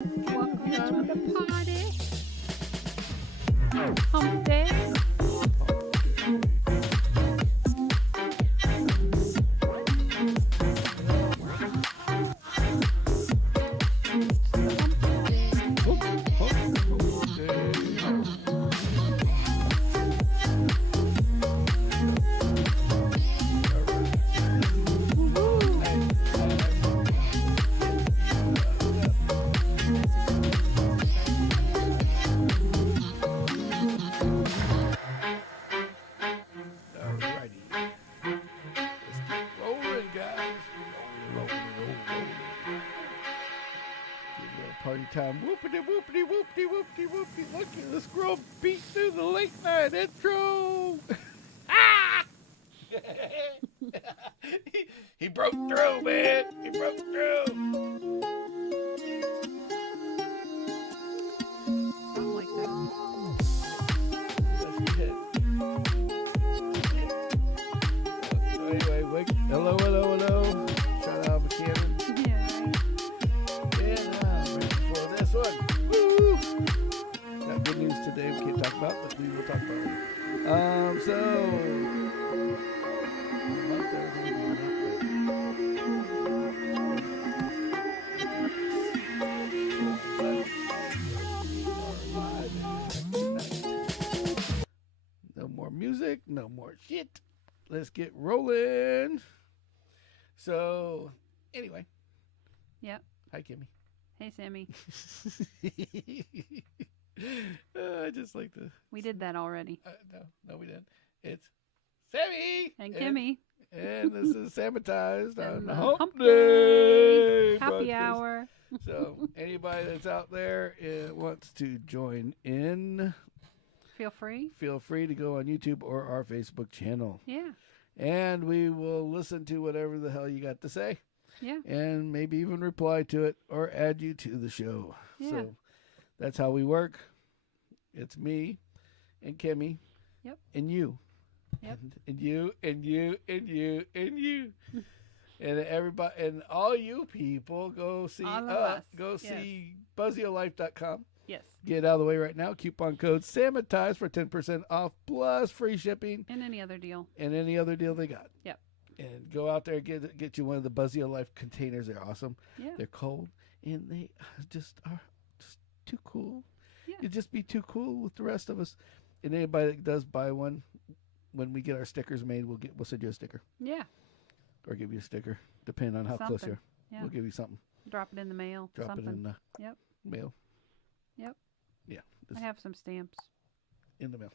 Welcome to the party. Hump day. Party time. Whoopity whoopity whoopity whoopity whoopity. Look at the squirrel beat through the late night intro. Ah! he broke through, man. He broke through. Something like that. That's it. So anyway, hello, hello, hello. Shout out McCannon. This one. Woo! Got good news today we can't talk about, but we will talk about it. No more music, no more shit. Let's get rolling. So, anyway. Yep. Hi, Kimmy. Hey, Sammy. I just like to. We did that already. No, we didn't. It's Sammy and Kimmy. And this is Sammitized on the Hump Day. Happy hour. So anybody that's out there wants to join in, feel free. Feel free to go on YouTube or our Facebook channel. Yeah. And we will listen to whatever the hell you got to say. Yeah. And maybe even reply to it or add you to the show. Yeah. So that's how we work. It's me and Kimmy. Yep. And you. Yep. And you and you and you and you. And everybody and all you people go see see buzziolife.com. Yes. Get out of the way right now. Coupon code Sammitized for 10% off plus free shipping. And any other deal. And any other deal they got. Yep. And go out there and get you one of the Buzzy of Life containers. They're awesome. Yeah. They're cold and they just are just too cool. Yeah. You'd just be too cool with the rest of us. And anybody that does buy one, when we get our stickers made, we'll send you a sticker. Yeah. Or give you a sticker, depending on how close you are. Yeah. We'll give you something. Drop it in the mail. Drop it in the mail. Yep. Yeah. I have some stamps. In the mail.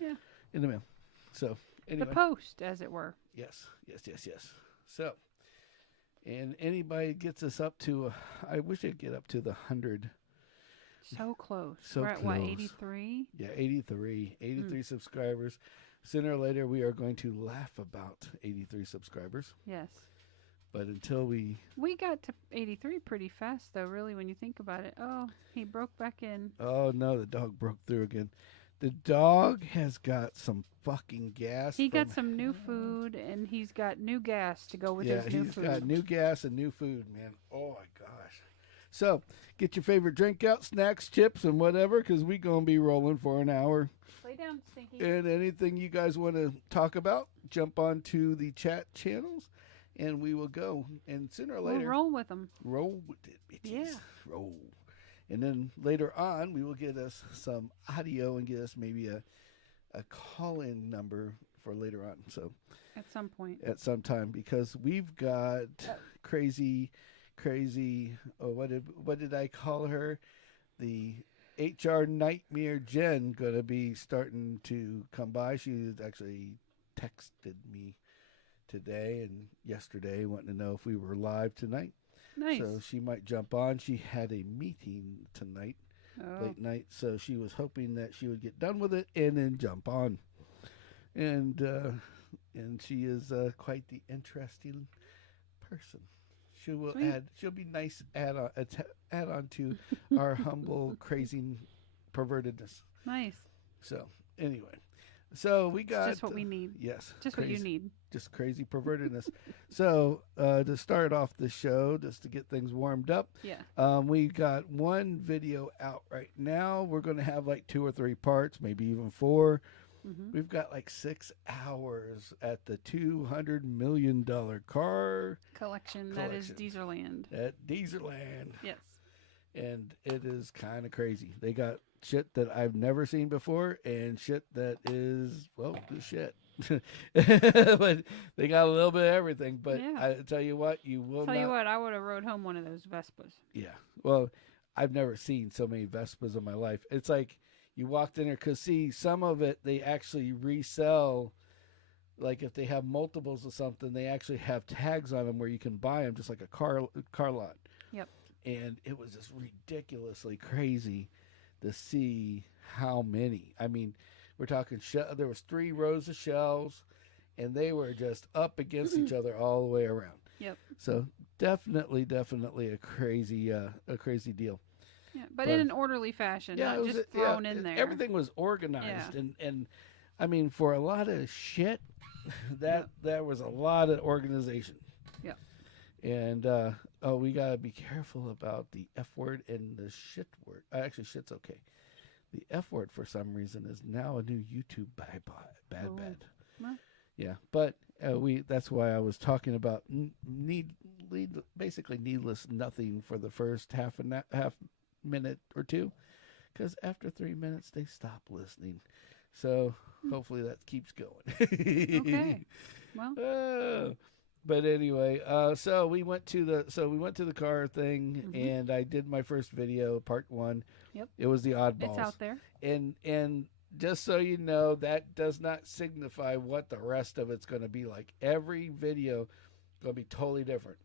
Yeah. In the mail. So anyway. The post, as it were. Yes. So, and anybody gets us up to, I wish I'd get up to the 100. So close. So we're at close. what, 83? Yeah, 83. 83 subscribers. Sooner or later, we are going to laugh about 83 subscribers. Yes. But until we got to 83 pretty fast, though, really, when you think about it. Oh, he broke back in. Oh, no, the dog broke through again. The dog has got some fucking gas. He got some new food, and he's got new gas to go with his new food. Yeah, he's got new gas and new food, man. Oh, my gosh. So, get your favorite drink out, snacks, chips, and whatever, because we're going to be rolling for an hour. Lay down, Stinky. And anything you guys want to talk about, jump onto the chat channels, and we will go. And sooner or later, we'll roll with them. Roll with it, bitches. Yeah. Roll. And then later on, we will get us some audio and get us maybe a call-in number for later on. So at some point. At some time, because we've got crazy. Oh, what did I call her? The HR nightmare Jen gonna be starting to come by. She actually texted me today and yesterday wanting to know if we were live tonight. Nice. So she might jump on. She had a meeting tonight, late night, so she was hoping that she would get done with it and then jump on. And she is quite the interesting person. She will add. She'll be nice add on to our humble, crazy pervertedness. Nice. So anyway, so we got just what we need. Yes, just crazy. what you need. just crazy pervertedness. So to start off the show, just to get things warmed up, we got one video out right now. We're going to have like 2 or 3 parts, maybe even 4. We've got like 6 hours at the $200 million car collection. That is Dieselland. At Dieselland. Yes. And it is kind of crazy. They got shit that I've never seen before and shit that is, well, the shit. But they got a little bit of everything. But I tell you what, I would have rode home one of those Vespas. Yeah. Well, I've never seen so many Vespas in my life. It's like you walked in there because, see, some of it they actually resell. Like if they have multiples of something, they actually have tags on them where you can buy them just like a car lot. Yep. And it was just ridiculously crazy to see how many. I mean, we're talking there was 3 rows of shelves, and they were just up against each other all the way around. Yep. So definitely a crazy deal. Yeah, but in an orderly fashion, not just thrown in there. Everything was organized, and I mean, for a lot of shit, there was a lot of organization. Yeah. And we gotta be careful about the F word and the shit word. Actually, shit's okay. The F word, for some reason, is now a new YouTube bad. Well. Yeah, but that's why I was talking about basically needless nothing for the first half minute or 2, because after 3 minutes they stop listening. So hopefully that keeps going. Okay. Well. But anyway, so we went to the car thing, and I did my first video, part 1. Yep. It was the oddballs. It's out there. And just so you know, that does not signify what the rest of it's going to be like. Every video going to be totally different.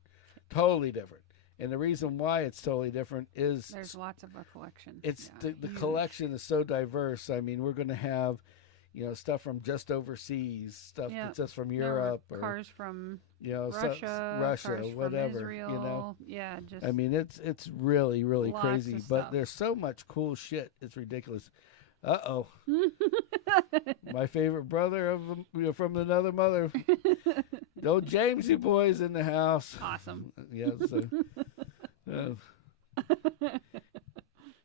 Totally different. And the reason why it's totally different is there's lots of a collection. It's the collection is so diverse. I mean, we're going to have stuff from just overseas, stuff that's just from Europe, or cars from Russia, cars whatever. From Israel. Yeah, just. I mean, it's really crazy, but there's so much cool shit. It's ridiculous. Uh-oh. My favorite brother from another mother. The old Jamesy boy's in the house. Awesome. Yeah. So,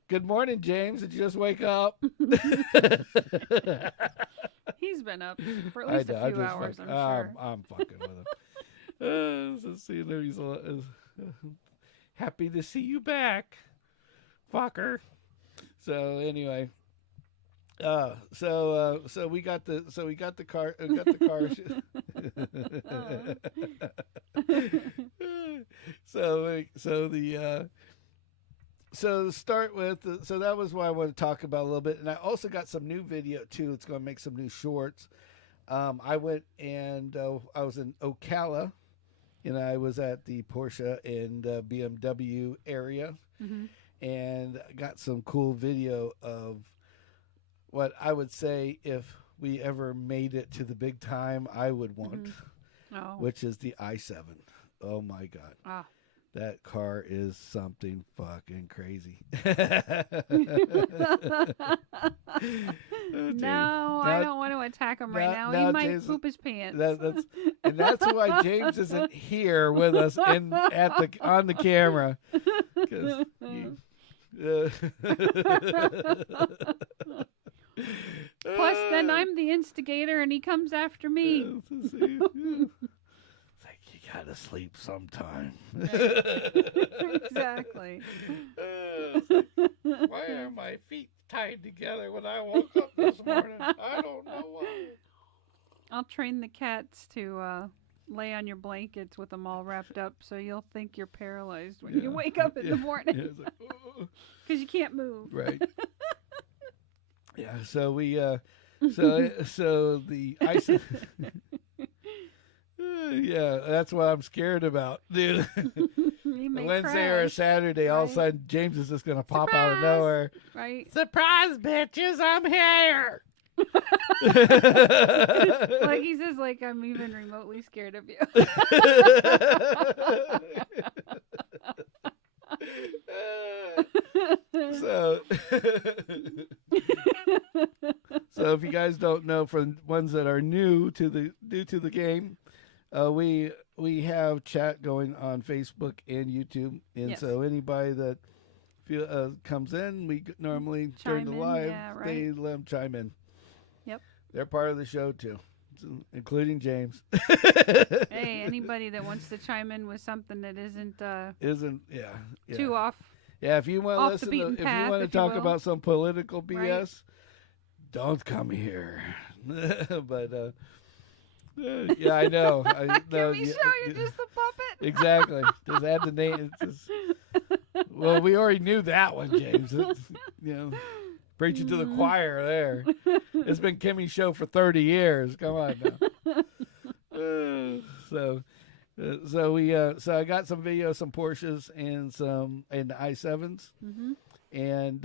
good morning, James. Did you just wake up? He's been up for at least a few hours, I'm sure. I'm fucking with him. So see, he's happy to see you back, fucker. So anyway, so we got the car. So to start with, so that was what I want to talk about a little bit, and I also got some new video too. It's going to make some new shorts. I went and I was in Ocala, and I was at the Porsche and BMW area, and got some cool video of what I would say if we ever made it to the big time, I would want, which is the i7. Oh my God. Ah. That car is something fucking crazy. No, I don't want to attack him right now. He might James, poop his pants. That's why James isn't here with us on the camera. Plus, then I'm the instigator, and he comes after me. Gotta sleep sometime. Exactly. Why are my feet tied together when I woke up this morning? I don't know why. I'll train the cats to lay on your blankets with them all wrapped up, so you'll think you're paralyzed when you wake up in the morning. Because you can't move. Right. Yeah. So we. So the ice. Yeah, that's what I'm scared about, dude. Wednesday or a Saturday, all of a sudden James is just gonna pop out of nowhere. Right? Surprise, bitches! I'm here. Like he says, like I'm even remotely scared of you. So if you guys don't know, for ones that are new to the game, We have chat going on Facebook and YouTube, and Yes. so anybody that comes in, we normally during the live they let them chime in. Yep. They're part of the show too, including James. Hey, anybody that wants to chime in with something that isn't yeah too off. Yeah, if you want to listen, if you want to talk about some political BS, right. Don't come here. But yeah, I know. Can we show you're just a puppet? Exactly. Just add the name. Well, we already knew that one, James. It's, preaching to the choir there. It's been Kimmy's show for 30 years. Come on now. So I got some videos, some Porsches and the i7s, and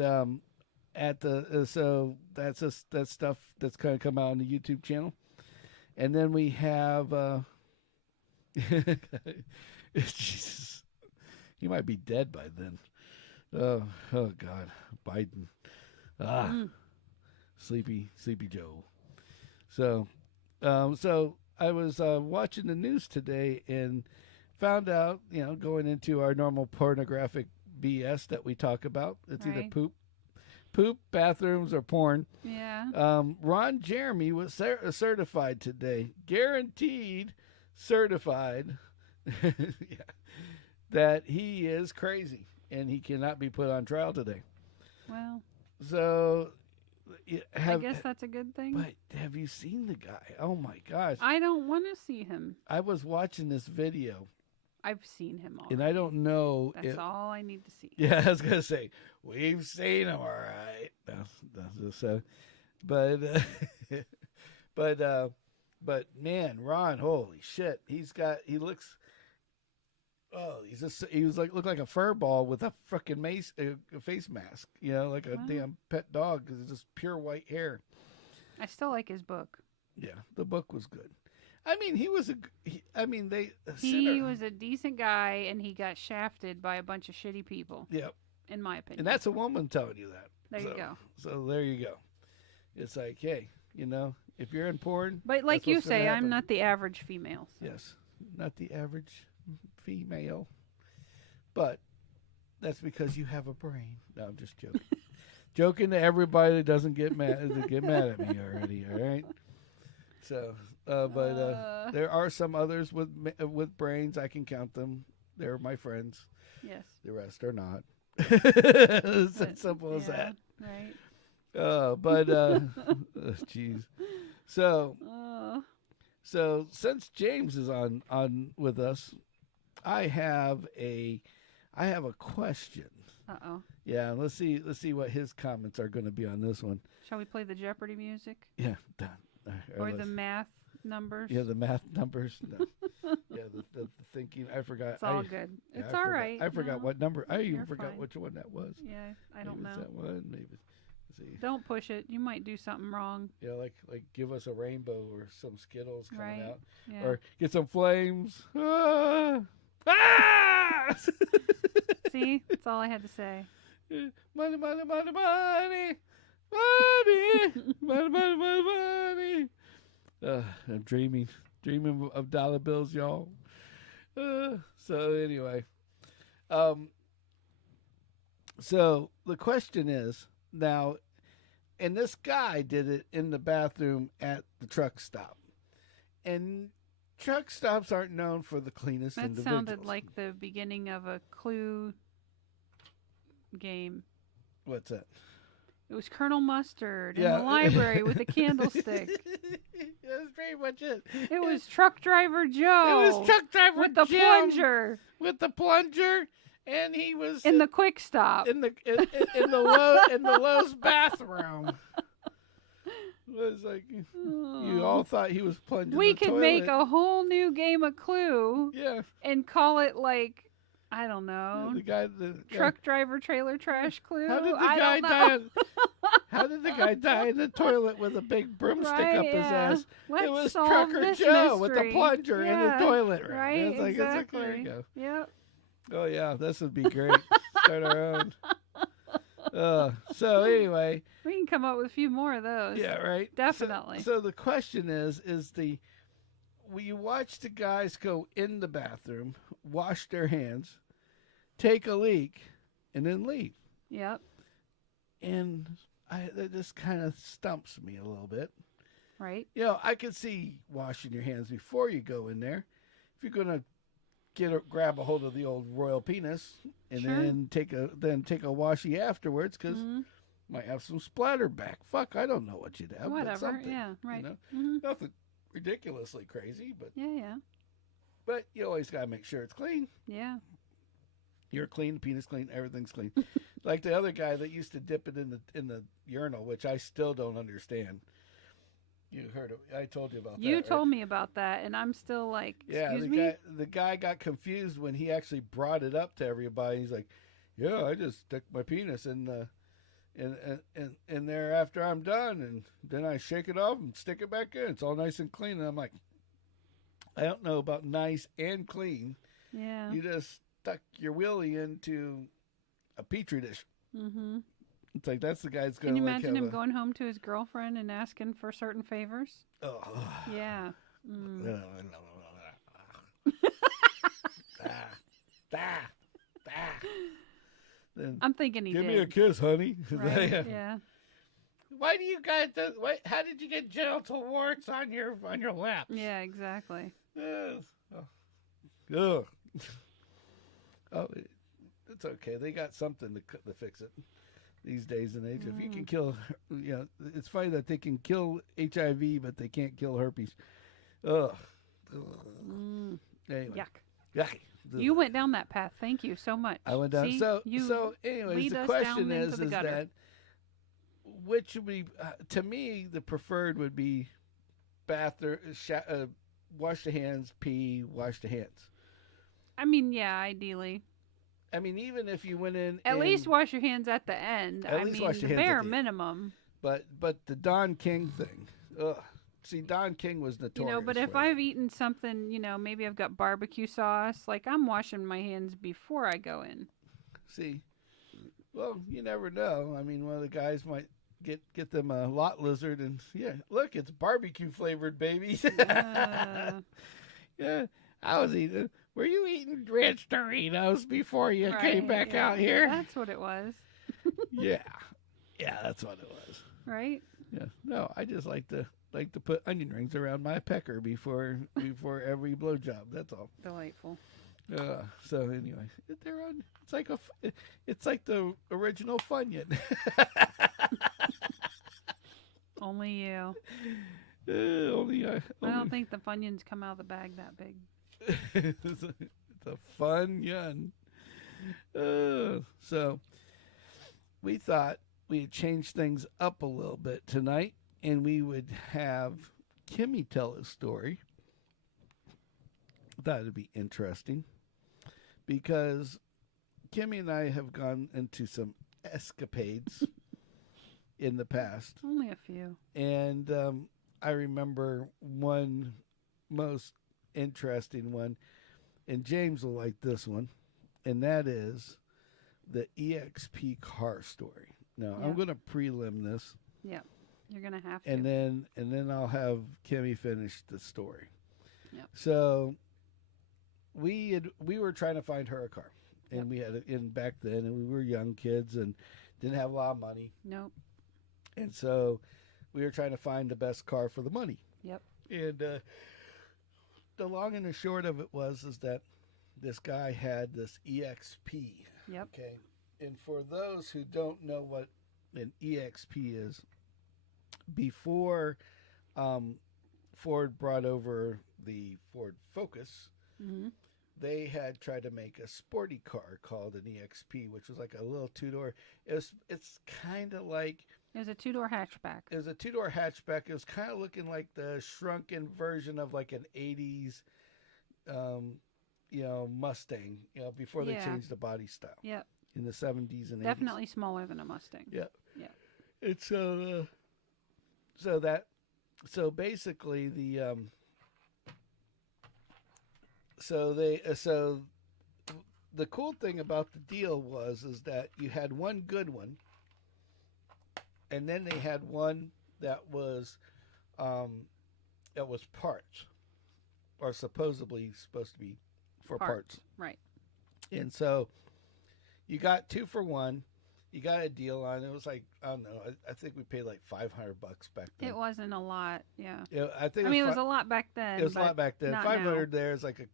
so that's stuff that's going to come out on the YouTube channel, and then we have Jesus, he might be dead by then. Oh God, Biden, sleepy Joe. So I was watching the news today and found out, going into our normal pornographic BS that we talk about. It's either poop, bathrooms, or porn. Yeah. Ron Jeremy was certified today, guaranteed certified that he is crazy and he cannot be put on trial today. Well. So. I guess that's a good thing. But have you seen the guy? Oh my gosh. I don't want to see him. I was watching this video. I've seen him already. And I don't know. That's all I need to see. Yeah, I was going to say, we've seen him, all right. So, but man, Ron, holy shit. He looks, he looked like a fur ball with a fucking face mask, like a damn pet dog, because it's just pure white hair. I still like his book. Yeah, the book was good. I mean, he was a decent guy, and he got shafted by a bunch of shitty people. Yep. In my opinion. And that's a woman telling you that. There you go. So there you go. It's like, hey, if you're in porn. But like you say, I'm not the average female. So. Yes, not the average female. But that's because you have a brain. No, I'm just joking. Joking to everybody that doesn't get mad at me already. All right. So, but there are some others with brains. I can count them. They're my friends. Yes. The rest are not. It's as simple as that. Right. Jeez. So since James is on with us, I have a question. Uh-oh. Yeah, let's see what his comments are going to be on this one. Shall we play the Jeopardy music? Yeah, done. Or the math numbers? Yeah, the math numbers. No. Yeah, the thinking. I forgot. It's all good. Yeah, it's all right. I forgot what number. I even You're forgot fine. which one that was. Yeah, I don't know. That one? Maybe. Let's see. Don't push it. You might do something wrong. Yeah, like give us a rainbow or some Skittles coming out. Yeah. Or get some flames. Ah! Ah! See? That's all I had to say. Money, money, money, money. Money. Money, money, money, money. I'm dreaming of dollar bills, y'all. So anyway, so the question is now, and this guy did it in the bathroom at the truck stop, and truck stops aren't known for the cleanest individuals. That sounded like the beginning of a Clue game. What's that? It was Colonel Mustard in the library with a candlestick. That's pretty much it. It was Truck Driver Joe. It was Truck Driver with the Jim plunger. With the plunger, and he was in the quick stop in the Lowe's bathroom. It was like you all thought he was plunging. We the could toilet. make a whole new game of Clue. Yeah. And call it like, I don't know. The Truck Driver Trailer Trash Clue. How did the guy die? How did the guy die in the toilet with a big broomstick up his ass? Let's it was solve Trucker this Joe mystery. with the plunger in the toilet. Right, it's like, exactly. There you go. Yep. Oh yeah, this would be great. Start our own. So anyway, we can come up with a few more of those. Yeah, right. Definitely. So the question is you watch the guys go in the bathroom, wash their hands, take a leak, and then leave. Yep. And that just kind of stumps me a little bit. Right. I could see washing your hands before you go in there. If you're gonna grab a hold of the old royal penis and then take a washy afterwards, because might have some splatter back. Fuck, I don't know what you'd have. Whatever. But Yeah. Right. Nothing ridiculously crazy, but Yeah. But you always gotta make sure it's clean. Yeah. You're clean, the penis clean, everything's clean. Like the other guy that used to dip it in the urinal, which I still don't understand. You heard it. I told you about that. You told me about that, and I'm still like, excuse me? The guy got confused when he actually brought it up to everybody. He's like, "Yeah, I just stick my penis in there after I'm done, and then I shake it off and stick it back in. It's all nice and clean." And I'm like, I don't know about nice and clean. Yeah. You just stuck your willy into a petri dish. Mm-hmm. It's like that's the guy's going. Can you imagine him going home to his girlfriend and asking for certain favors? Oh. Yeah. I'm thinking he Give did. me a kiss, honey. Right? Yeah. Why do you got the? How did you get genital warts on your lap? Yeah, exactly. Oh, it's okay. They got something to fix it these days and age. If you can kill, it's funny that they can kill HIV, but they can't kill herpes. Ugh. Anyway. Yuck. You went down that path. Thank you so much. I went down. So anyways, the question is that which would be to me the preferred would be bathroom, wash the hands, pee, wash the hands. I mean, yeah, ideally. I mean, even if you went in, at least wash your hands at the end. At least wash your hands bare at the minimum. But the Don King thing. Ugh. See, Don King was notorious. But if I've eaten something, maybe I've got barbecue sauce, like I'm washing my hands before I go in. See, well, you never know. I mean, one of the guys might get them a lot lizard, and look, it's barbecue flavored, baby. Yeah, I was eating. Were you eating ranch Doritos before you came back out here? That's what it was. Yeah, that's what it was. Right? Yeah. No, I just like to put onion rings around my pecker before every blowjob. That's all. Delightful. So anyway, they're on. It's like the original Funyun. Only you. Only I. I don't think the Funyuns come out of the bag that big. It's a Funyun. So we thought we'd change things up a little bit tonight, and we would have Kimmy tell a story. That would be interesting because Kimmy and I have gone into some escapades in the past. Only a few. And I remember one most interesting one, and James will like this one, and that is the EXP car story. Now, I'm going to prelim this. Yeah, you're going to have to. And then I'll have Kimmy finish the story. Yep. So we were trying to find her a car, and we had back then, and we were young kids and didn't have a lot of money. Nope. And so we were trying to find the best car for the money. Yep. And the long and the short of it is that this guy had this EXP. Yep. Okay. And for those who don't know what an EXP is, before Ford brought over the Ford Focus, they had tried to make a sporty car called an EXP, which was like a little two-door. It's kind of like... It was a two-door hatchback. It was a two-door hatchback. It was kind of looking like the shrunken version of like an 80s, Mustang, before they changed the body style. Yep. In the 70s and 80s. Definitely smaller than a Mustang. Yeah. Yeah. It's so basically the the cool thing about the deal is that you had one good one, and then they had one that was parts. are supposedly supposed to be for parts. Right. And so you got 2 for 1. You got a deal on it. It was like, I don't know. I think we paid like $500 back then. It wasn't a lot. Yeah. I think. It was a lot back then. It was a lot back then. 500 there is like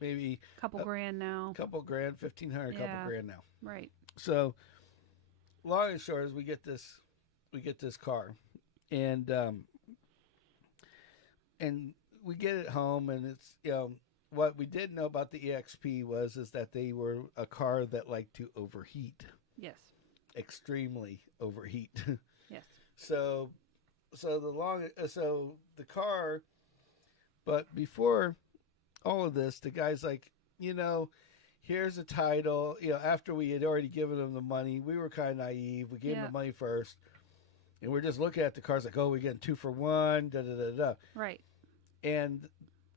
maybe couple grand now. Couple grand, 1,500, couple grand now. Right. So, long and short is we get this car, and we get it home, and it's what we didn't know about the EXP is that they were a car that liked to overheat. Yes. Extremely overheat. Yes. So the car, but before all of this, the guy's like, here's a title. After we had already given him the money, we were kind of naive. We gave him the money first, and we're just looking at the cars like, oh, we're getting 2 for 1, da da da da. Right. And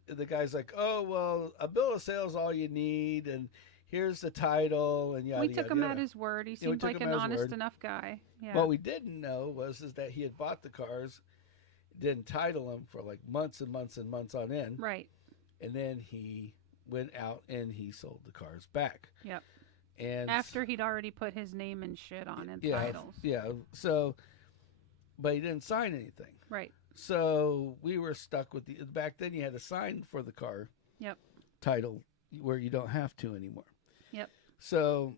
the guy's like, oh, well, a bill of sale is all you need, and here's the title, and yada, we took him at his word. He seemed like an honest enough guy. Yeah. What we didn't know is that he had bought the cars, didn't title them for like months and months and months on end. Right. And then he went out and he sold the cars back. Yep. And after he'd already put his name and shit on it, titles. Yeah. So, but he didn't sign anything. Right. So we were stuck with back then you had to sign for the car. Yep. Title where you don't have to anymore. Yep. So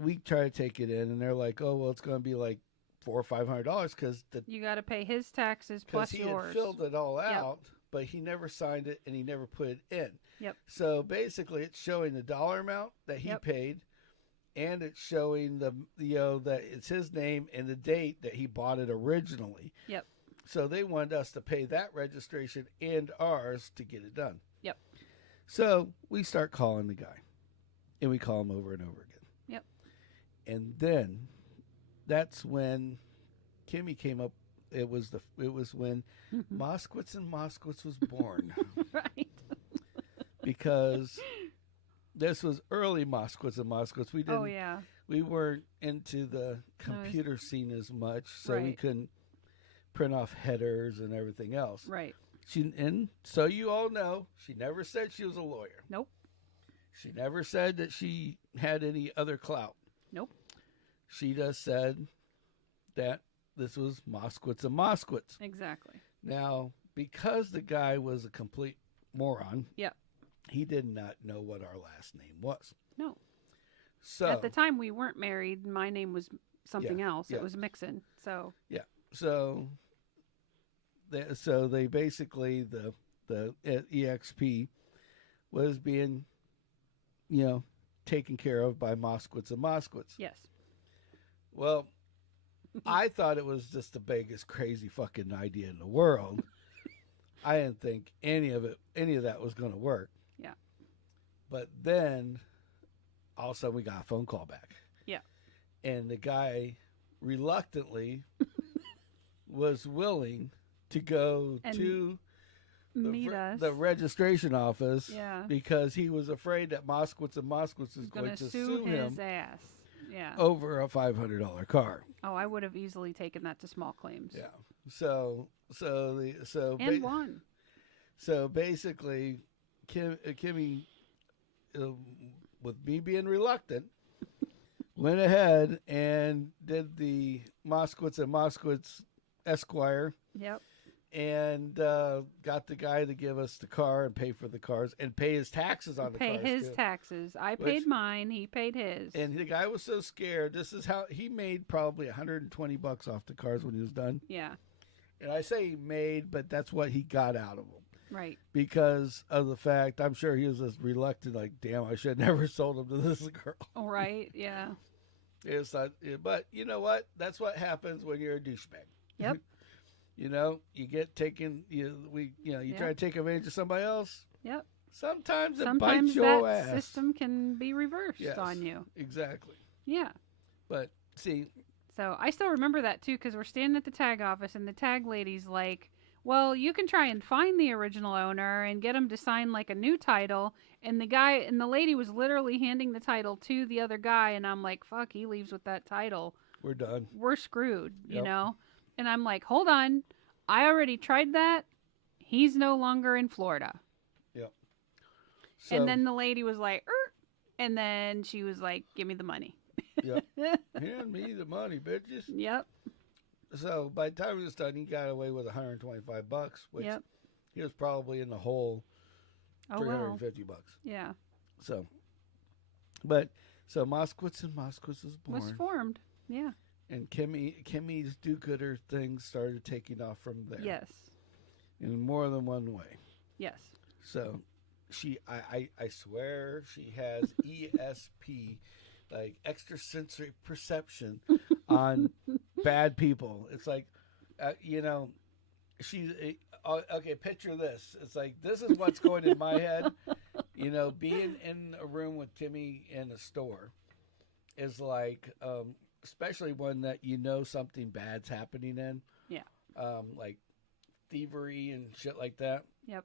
we try to take it in, and they're like, "Oh, well, it's going to be like $400 or $500 because you got to pay his taxes plus yours." Because he had filled it all out, but he never signed it and he never put it in. Yep. So basically, it's showing the dollar amount that he paid, and it's showing that it's his name and the date that he bought it originally. Yep. So they wanted us to pay that registration and ours to get it done. Yep. So we start calling the guy, and we call him over and over again. Yep. And then that's when Kimmy came up. It was when Moskowitz and Moskowitz was born. Right. Because this was early Moskowitz and Moskowitz. We didn't. Oh yeah. We weren't into the computer scene as much, so we couldn't print off headers and everything else. Right. And so you all know, she never said she was a lawyer. Nope. She never said that she had any other clout. Nope. She just said that this was Moskowitz and Moskowitz. Exactly. Now, because the guy was a complete moron, yep, he did not know what our last name was. No. So at the time we weren't married. My name was something else. Yeah. It was Mixon. So yeah. So they basically the EXP was being, taken care of by Moskowitz and Moskowitz. Yes. Well, I thought it was just the biggest crazy fucking idea in the world. I didn't think any of that was going to work. Yeah. But then all of a sudden we got a phone call back. Yeah. And the guy reluctantly was willing to go to meet us, the registration office, yeah, because he was afraid that Moskowitz and Moskowitz is going to sue him his ass. Yeah. Over a $500 car. Oh, I would have easily taken that to small claims. Yeah. So won. So basically, Kimmy, with me being reluctant, went ahead and did the Moskowitz and Moskowitz Esquire. Yep. And got the guy to give us the car and pay for the cars and pay his taxes on the cars. Pay his taxes. I paid mine. He paid his. And the guy was so scared. This is how he made probably $120 off the cars when he was done. Yeah. And I say he made, but that's what he got out of them. Right. Because of the fact, I'm sure he was just reluctant, like, damn, I should have never sold him to this girl. Right, yeah. It's not, but you know what? That's what happens when you're a douchebag. Yep. You get taken. You try to take advantage of somebody else. Yep. Sometimes bites your ass. That system can be reversed on you. Exactly. Yeah. But see. So I still remember that too, because we're standing at the tag office, and the tag lady's like, "Well, you can try and find the original owner and get him to sign like a new title." And the lady was literally handing the title to the other guy, and I'm like, "Fuck!" He leaves with that title. We're done. We're screwed. You know. And I'm like, hold on, I already tried that. He's no longer in Florida. Yep. So, And then the lady was like, and then she was like, give me the money. Yep. Hand me the money, bitches. Yep. So by the time he was done, he got away with $125, which Yep. he was probably in the hole $350. Yeah. So Moskowitz and Moskowitz Was formed. Yeah. And Kimmy's do-gooder thing started taking off from there. Yes. In more than one way. Yes. So I swear she has ESP, like extrasensory perception on bad people. It's like, she's okay. Picture this. It's like, this is what's going in my head. Being in a room with Kimmy in a store is like, especially one that something bad's happening in. Yeah. Like thievery and shit like that. Yep.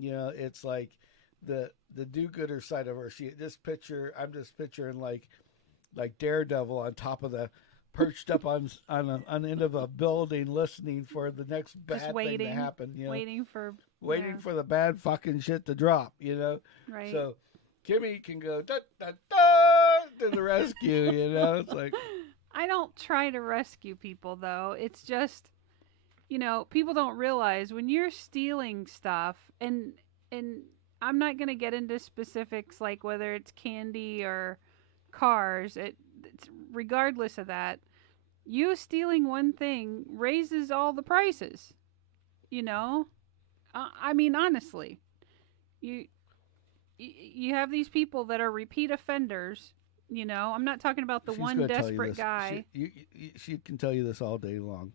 It's like the do-gooder side of her. I'm just picturing like Daredevil on top of perched up on an end of a building, listening for the next bad thing to happen. Waiting for the bad fucking shit to drop. Right. So Kimmy can go da, da, da, to the rescue. It's like, I don't try to rescue people though. It's just, people don't realize when you're stealing stuff, and I'm not going to get into specifics like whether it's candy or cars. It's regardless of that, you stealing one thing raises all the prices. I mean, honestly, you have these people that are repeat offenders. I'm not talking about the one desperate guy. She can tell you this all day long,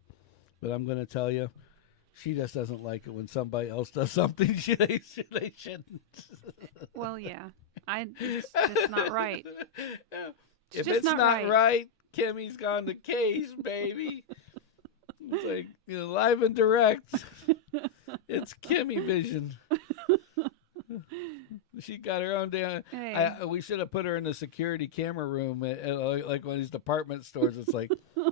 but I'm going to tell you, she just doesn't like it when somebody else does something they shouldn't. Well, yeah, it's just not right. If it's not right, Kimmy's gone to case, baby. It's like, live and direct. It's Kimmy Vision. She got her own damn. Hey. We should have put her in the security camera room at like one of these department stores. It's like, all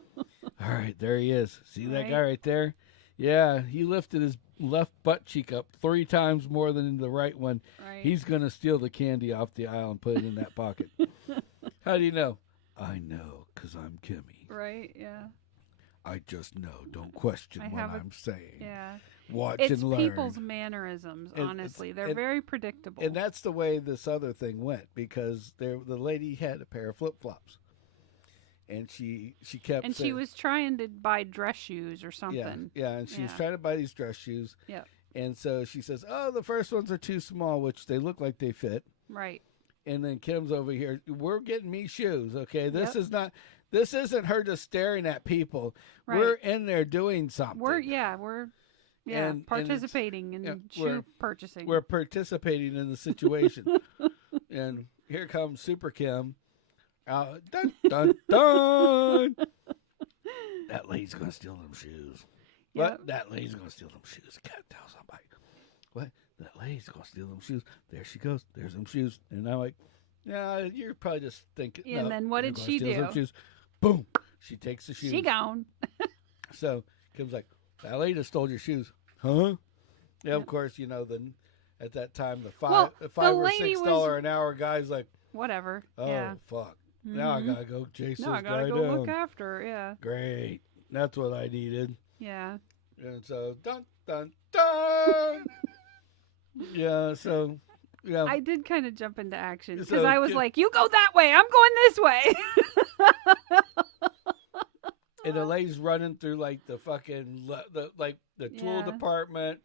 right, there he is. See that guy right there? Yeah, he lifted his left butt cheek up 3 times more than the right one. Right. He's going to steal the candy off the aisle and put it in that pocket. How do you know? I know, because I'm Kimmy. Right, yeah. I just know. Don't question what I'm saying. Yeah. Watch it's and learn. It's people's mannerisms, honestly. They're very predictable. And that's the way this other thing went, because the lady had a pair of flip-flops. And she kept saying, she was trying to buy dress shoes or something. Yeah, and she was trying to buy these dress shoes. Yeah. And so she says, oh, the first ones are too small, which they look like they fit. Right. And then Kim's over here, we're getting me shoes, okay? This isn't her just staring at people. Right. We're in there doing something. We're participating in shoe purchasing. We're participating in the situation. And here comes Super Kim. Dun, dun, dun. That lady's going to steal them shoes. Yep. What? That lady's going to steal them shoes. Can't tell somebody. What? That lady's going to steal them shoes. There she goes. There's them shoes. And I'm like, yeah, you're probably just thinking. And then what did she do? Shoes. Boom. She takes the shoes. She gone. So Kim's like, that lady just stole your shoes. Huh? Yeah, of course, then at that time, the $5 or $6 an hour guy's like, whatever. Oh, fuck. Mm-hmm. Now I got to go chase this guy down. Now I got to go look after her, yeah. Great. That's what I needed. Yeah. And so, dun, dun, dun. Yeah, so, yeah. I did kind of jump into action because I was like, you go that way. I'm going this way. And the lady's running through, like, the fucking, the tool department.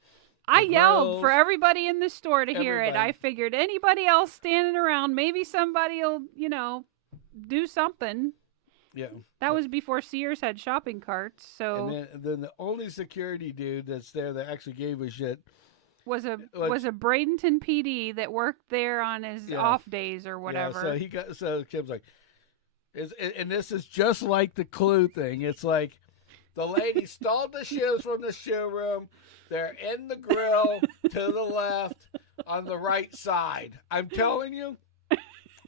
I yelled for everybody in the store to hear it. I figured anybody else standing around, maybe somebody will, do something. Yeah. That was before Sears had shopping carts, so. And then the only security dude that's there that actually gave a shit was a Bradenton PD that worked there on his off days or whatever. Yeah, so Kim's like, and this is just like the Clue thing. It's like the lady stole the shoes from the showroom. They're in the grill to the left on the right side. I'm telling you,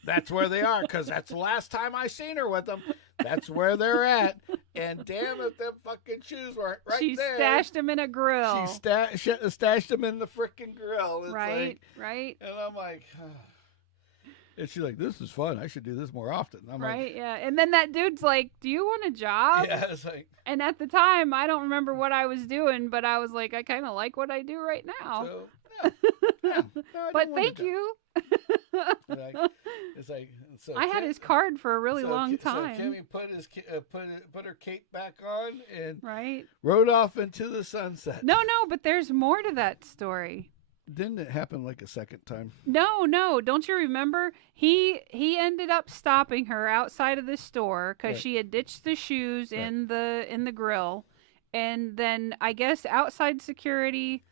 that's where they are, because that's the last time I seen her with them. That's where they're at. And damn if them fucking shoes weren't right she there. She stashed them in a grill. She stashed them in the freaking grill. It's right, like, right. And I'm like, and she's like, this is fun. I should do this more often. I'm right, like, yeah. And then that dude's like, do you want a job? Yeah, it's like. And at the time, I don't remember what I was doing, but I was like, I kind of like what I do right now. So, no, but thank you. It's like so I had his card for a really long time. So Kimmy put her cape back on and right, rode off into the sunset. No, but there's more to that story. Didn't it happen like a second time? No. Don't you remember? He ended up stopping her outside of the store because she had ditched the shoes in the grill, and then I guess outside security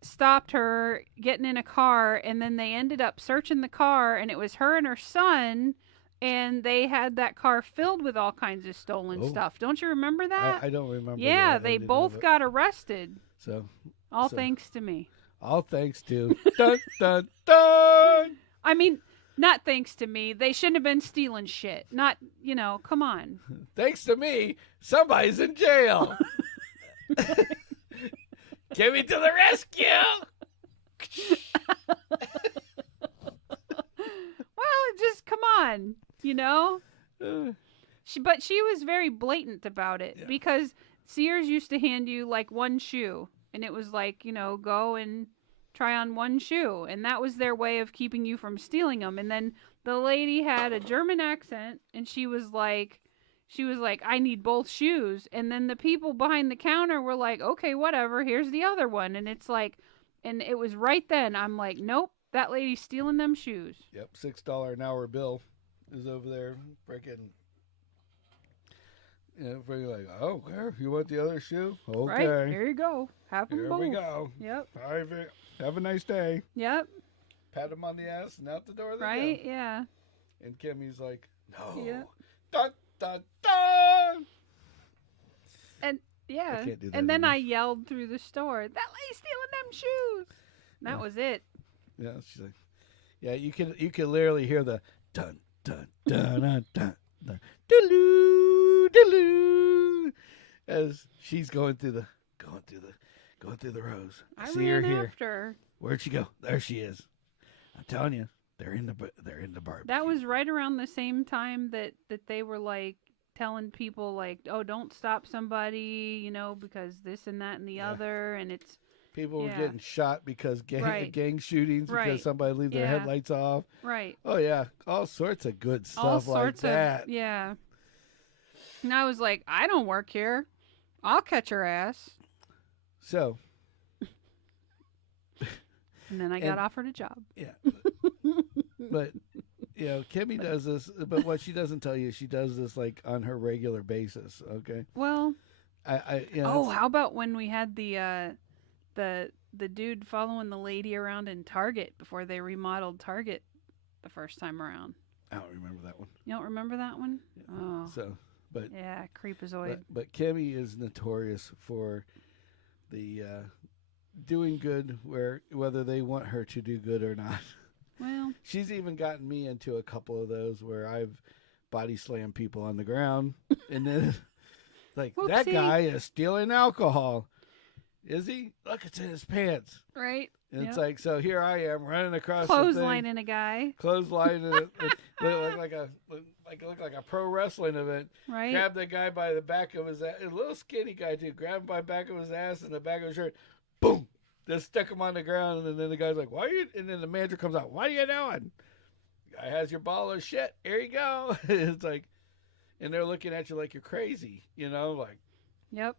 stopped her getting in a car, and then they ended up searching the car, and it was her and her son, and they had that car filled with all kinds of stolen stuff. Don't you remember that? I don't remember. Yeah, they both got arrested. So thanks to me. All thanks to dun dun dun. I mean, not thanks to me. They shouldn't have been stealing shit. Not, come on. Thanks to me, somebody's in jail. Kimmy to the rescue. Well, just come on, But she was very blatant about it because Sears used to hand you like one shoe. And it was like, go and try on one shoe. And that was their way of keeping you from stealing them. And then the lady had a German accent, and she was like, I need both shoes. And then the people behind the counter were like, okay, whatever, here's the other one. And it's like, and it was right then, I'm like, nope, that lady's stealing them shoes. Yep, $6 an hour bill is over there freaking. Like, oh, okay, you want the other shoe? Okay. Right, here you go. Have them both. Here we go. Yep. Have a nice day. Yep. Pat him on the ass and out the door they right, go. Yeah. And Kimmy's like, no. Yeah. Dun, dun, dun. And, yeah. I can't do that and then anymore. I yelled through the store, that lady's stealing them shoes. And that was it. Yeah, she's like, yeah, you can literally hear the dun, dun, dun, dun, dun, dun, doo-loo, doo-loo, as she's going through the rows. I see her ran here. after her. Where'd she go? There she is. I'm telling you, they're in the barbecue. That was right around the same time that they were like telling people like, oh, don't stop somebody, because this and that and the other, and it's people were getting shot because gang shootings because somebody leave their headlights off. Right. Oh yeah, all sorts of good stuff like that. Yeah. And I was like, I don't work here. I'll catch her ass. So. And then I got offered a job. Yeah. But, Kimmy does this, but what she doesn't tell you, she does this like on her regular basis. Okay. Well. How about when we had the dude following the lady around in Target before they remodeled Target the first time around? I don't remember that one. You don't remember that one? Yeah. Oh. So, but yeah, creepazoid. But Kimmy is notorious for the doing good whether they want her to do good or not. Well, she's even gotten me into a couple of those where I've body slammed people on the ground, and then like Whoopsie. That guy is stealing alcohol. Is he? Look, it's in his pants. Right. And it's like, so here I am running across clotheslining a guy. Clotheslining it looked like a pro wrestling event. Right. Grab the guy by the back of his ass, a little skinny guy too. Grab him by the back of his ass and the back of his shirt. Boom! Just stuck him on the ground, and then the guy's like, "Why are you?" And then the manager comes out, "What are you doing?" Guy has your ball of shit. Here you go. It's like, and they're looking at you like you're crazy. Like. Yep.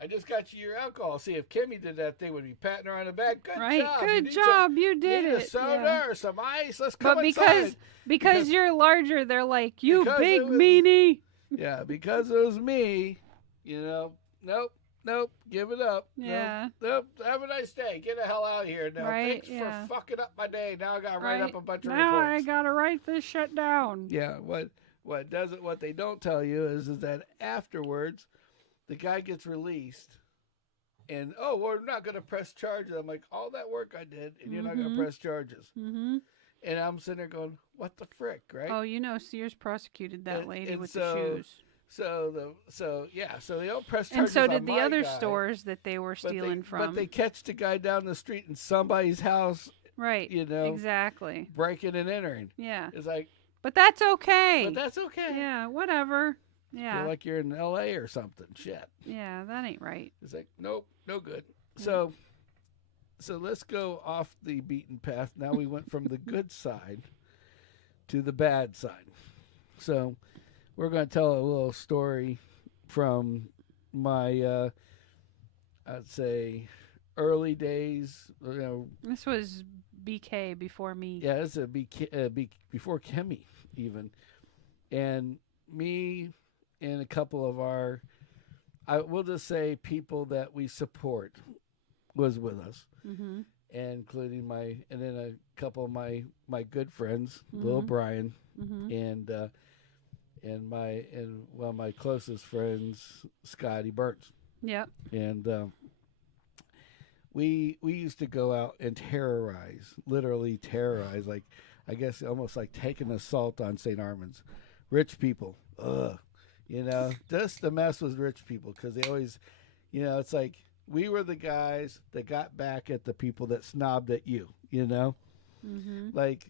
I just got you your alcohol. See, if Kimmy did that, they would be patting her on the back. Good right. job. Good job. You did it. A soda or some ice. Let's come inside. Because you're larger, they're like, you big meanie. Yeah, because it was me. Nope. Give it up. Yeah. Nope. Have a nice day. Get the hell out of here now. Right, Thanks for fucking up my day. Now I got to write up a bunch of now reports. Now I got to write this shit down. Yeah. What they don't tell you is that afterwards, the guy gets released, and we're not going to press charges. I'm like, all that work I did, and you're not going to press charges. Mm-hmm. And I'm sitting there going, what the frick, right? Oh, Sears prosecuted that lady with so, the shoes. So they don't press And charges so on did the my other guy, stores that they were stealing but from. they catch the guy down the street in somebody's house, Right. you know, Exactly. breaking and entering. Yeah. It's like, But that's okay. but that's okay. Yeah, whatever. Yeah. Feel like you're in L.A. or something. Shit. Yeah, that ain't right. It's like, nope, no good. Yeah. So let's go off the beaten path. Now we went from the good side to the bad side. So we're going to tell a little story from my, I'd say, early days. This was BK before me. Yeah, it's before Kemi even, and me and a couple of I will just say people that we support was with us, Mm-hmm. including and then a couple of my good friends, Mm-hmm. Little Brian, Mm-hmm. and one of my closest friends, Scotty Burns. Yep. And we used to go out and literally terrorize, like I guess almost like take an assault on St. Armand's. Rich people, just the mess with rich people, because they always, it's like we were the guys that got back at the people that snobbed at you, Mm-hmm. Like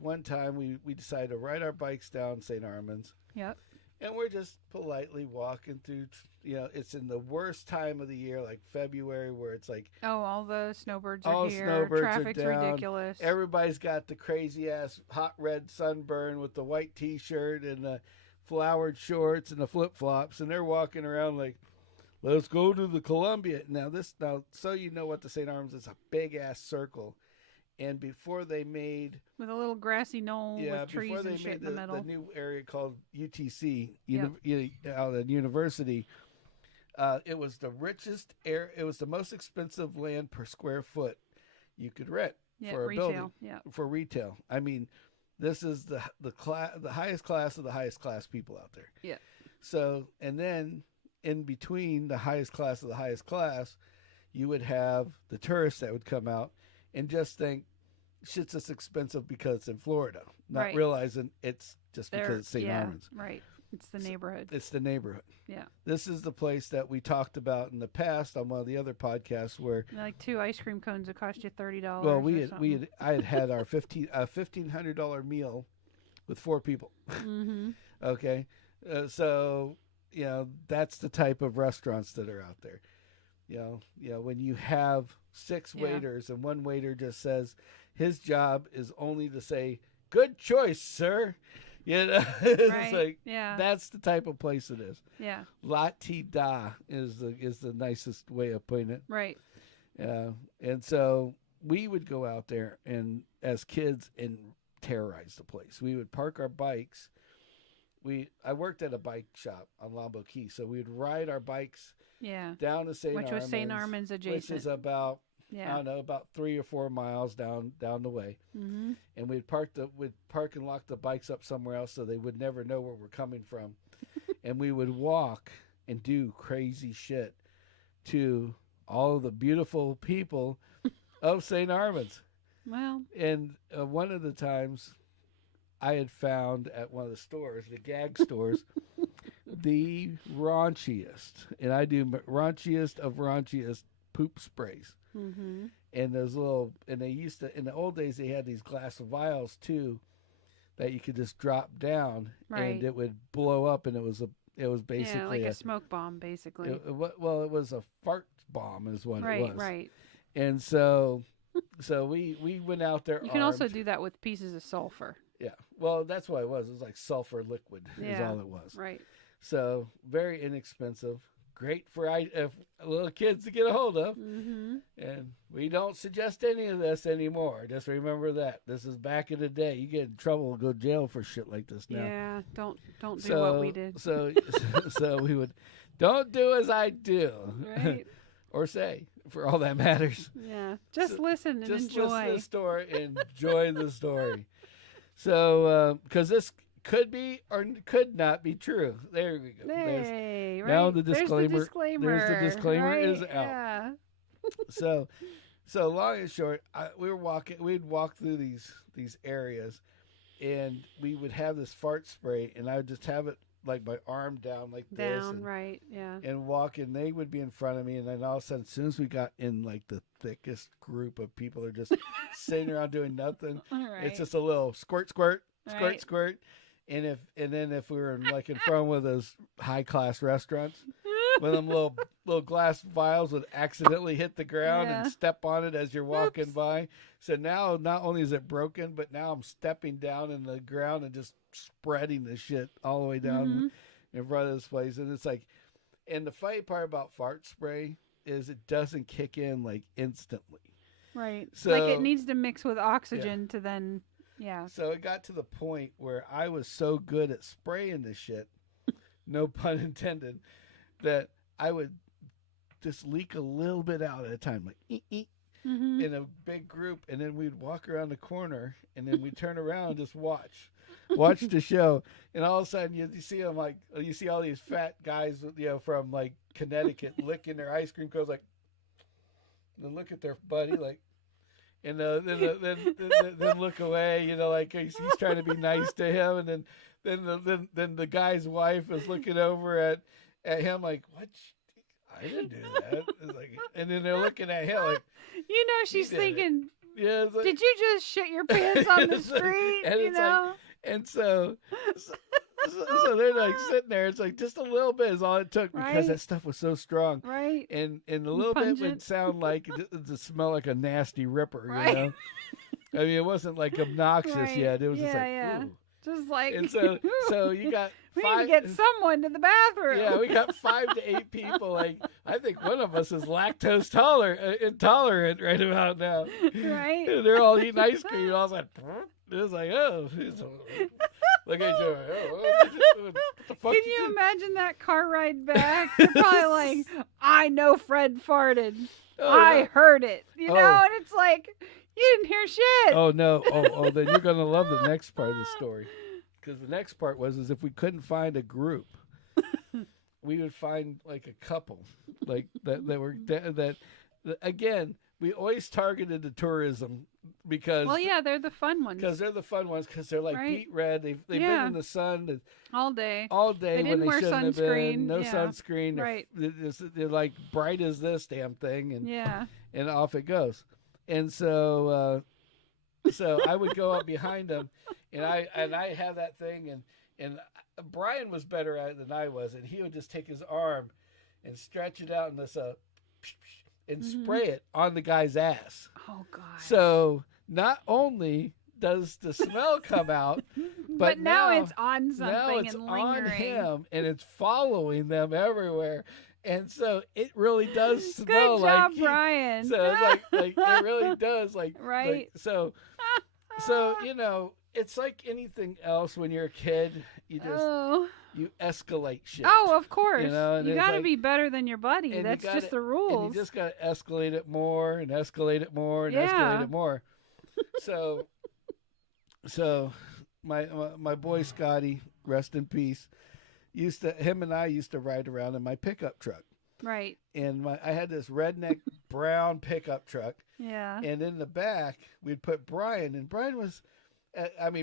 one time we decided to ride our bikes down St. Armand's. Yep. And we're just politely walking through, it's in the worst time of the year, like February, where it's like, Oh, all the snowbirds are all here. snowbirds Traffic's are down. ridiculous. Everybody's got the crazy ass hot red sunburn with the white T-shirt and the flowered shorts and the flip flops, and they're walking around like, let's go to the Columbia. Now, so you know what the St. Arms is, a big ass circle. And before they made, with a little grassy knoll with trees before they and shit made in the middle. the new area called UTC, Yep. out at university, it was the richest it was the most expensive land per square foot you could rent for a retail. building. Yeah. For retail. I mean, this is the highest class of the highest class people out there. Yeah. So, and then in between the highest class of the highest class, you would have the tourists that would come out and just think shit's just expensive because it's in Florida, not Right. realizing it's just because it's St. Armand's. Right. It's the neighborhood. It's the neighborhood. Yeah. This is the place that we talked about in the past on one of the other podcasts where, Like 2 ice cream cones that cost you $30. well, I had our $1,500 meal with 4 people. Mm-hmm. Okay, so that's the type of restaurants that are out there. When you have 6 waiters and one waiter just says his job is only to say, "Good choice, sir." It's Right. like, Yeah. that's the type of place it is. Yeah. La ti da is the nicest way of putting it. Right. And so we would go out there and as kids and terrorize the place. We would park our bikes. I worked at a bike shop on Lombo Key, so we'd ride our bikes Yeah. down to St. Armand's. Which was St. Armand's adjacent. Which is about, I Yeah. don't know, about 3 or 4 miles down the way. Mm-hmm. And we'd park and lock the bikes up somewhere else so they would never know where we're coming from. And we would walk and do crazy shit to all of the beautiful people of St. Armand's. Well. And one of the times I had found at one of the stores, the gag stores, the raunchiest, and I do raunchiest of raunchiest poop sprays. Mm-hmm. And they used to, in the old days, they had these glass vials too that you could just drop down and it would blow up, and it was basically like a smoke bomb, basically. It was a fart bomb is what it was. Right. And so we went out there. You can also do that with pieces of sulfur. Yeah. Well, that's what it was. It was like sulfur liquid is all it was. Right. So very inexpensive. Great for little kids to get a hold of. Mm-hmm. And we don't suggest any of this anymore. Just remember that. This is back in the day. You get in trouble and go to jail for shit like this now. Yeah, don't do what we did. So we would, don't do as I do. Right. Or say, for all that matters. Yeah. Just listen and just enjoy. Listen to the story and enjoy the story. So, because this could be or could not be true. There we go. Hey, right. Now the disclaimer. There's the disclaimer. Right? is out. Yeah. So long and short, we'd walk through these areas, and we would have this fart spray, and I would just have it like my arm down like this. Down, right, yeah. And walk, and they would be in front of me, and then all of a sudden, as soon as we got in like the thickest group of people, are just sitting around doing nothing. Right. It's just a little squirt, squirt, squirt, Right. squirt. And then if we were like in front of one of those high class restaurants, one of them little glass vials would accidentally hit the ground Yeah. and step on it as you're walking Oops. by. So now not only is it broken, but now I'm stepping down in the ground and just spreading the shit all the way down in front of this place. And it's like, and the funny part about fart spray is it doesn't kick in like instantly. Right. So, like it needs to mix with oxygen to then, yeah. So it got to the point where I was so good at spraying this shit, no pun intended, that I would just leak a little bit out at a time, like in a big group, and then we'd walk around the corner, and then we'd turn around and just watch the show, and all of a sudden you see them like you see all these fat guys, from like Connecticut licking their ice cream cones, like, and look at their buddy like. And then look away, like he's trying to be nice to him, and then the guy's wife is looking over at him like, what? I didn't do that. It's like, and then they're looking at him like, she's thinking, yeah, like, did you just shit your pants on the street? And so they're like sitting there. It's like just a little bit is all it took because that stuff was so strong. Right. And a little bit would sound like it smell like a nasty ripper, I mean, it wasn't like obnoxious yet. It was just like, ooh. Just like, and so you got we need to get someone to the bathroom. Yeah, we got 5 to 8 people. Like, I think one of us is lactose intolerant right about now. Right. And they're all eating ice cream. And all of a sudden, it was like, oh, look at you. What the fuck? Can you imagine that car ride back? They're probably like, I know Fred farted. I heard it. And it's like, you didn't hear shit. Oh, no. Oh, then you're going to love the next part of the story. Because the next part is if we couldn't find a group, we would find like a couple, like that again, we always targeted the tourism because. Well, yeah, they're the fun ones. Because they're the fun ones because they're like beet red. They've been in the sun all day. They didn't wear shouldn't have been. sunscreen. No sunscreen. Right. They're like bright as this damn thing, and off it goes. And so I would go up behind them, and I have that thing, and Brian was better at it than I was, and he would just take his arm and stretch it out and spray it on the guy's ass. Oh God! So not only does the smell come out, but now it's on something now it's and lingering. on him, and it's following them everywhere. And so it really does smell Good job, like Brian. So it's like it really does right. Like, so it's like anything else when you're a kid. You just you escalate shit. Oh, of course. You got to be better than your buddy. That's just the rules. And you just got to escalate it more and escalate it more and escalate it more. So my boy Scotty, rest in peace. Him and I used to ride around in my pickup truck. Right. And I had this redneck brown pickup truck. Yeah. And in the back, we'd put Brian. And Brian was,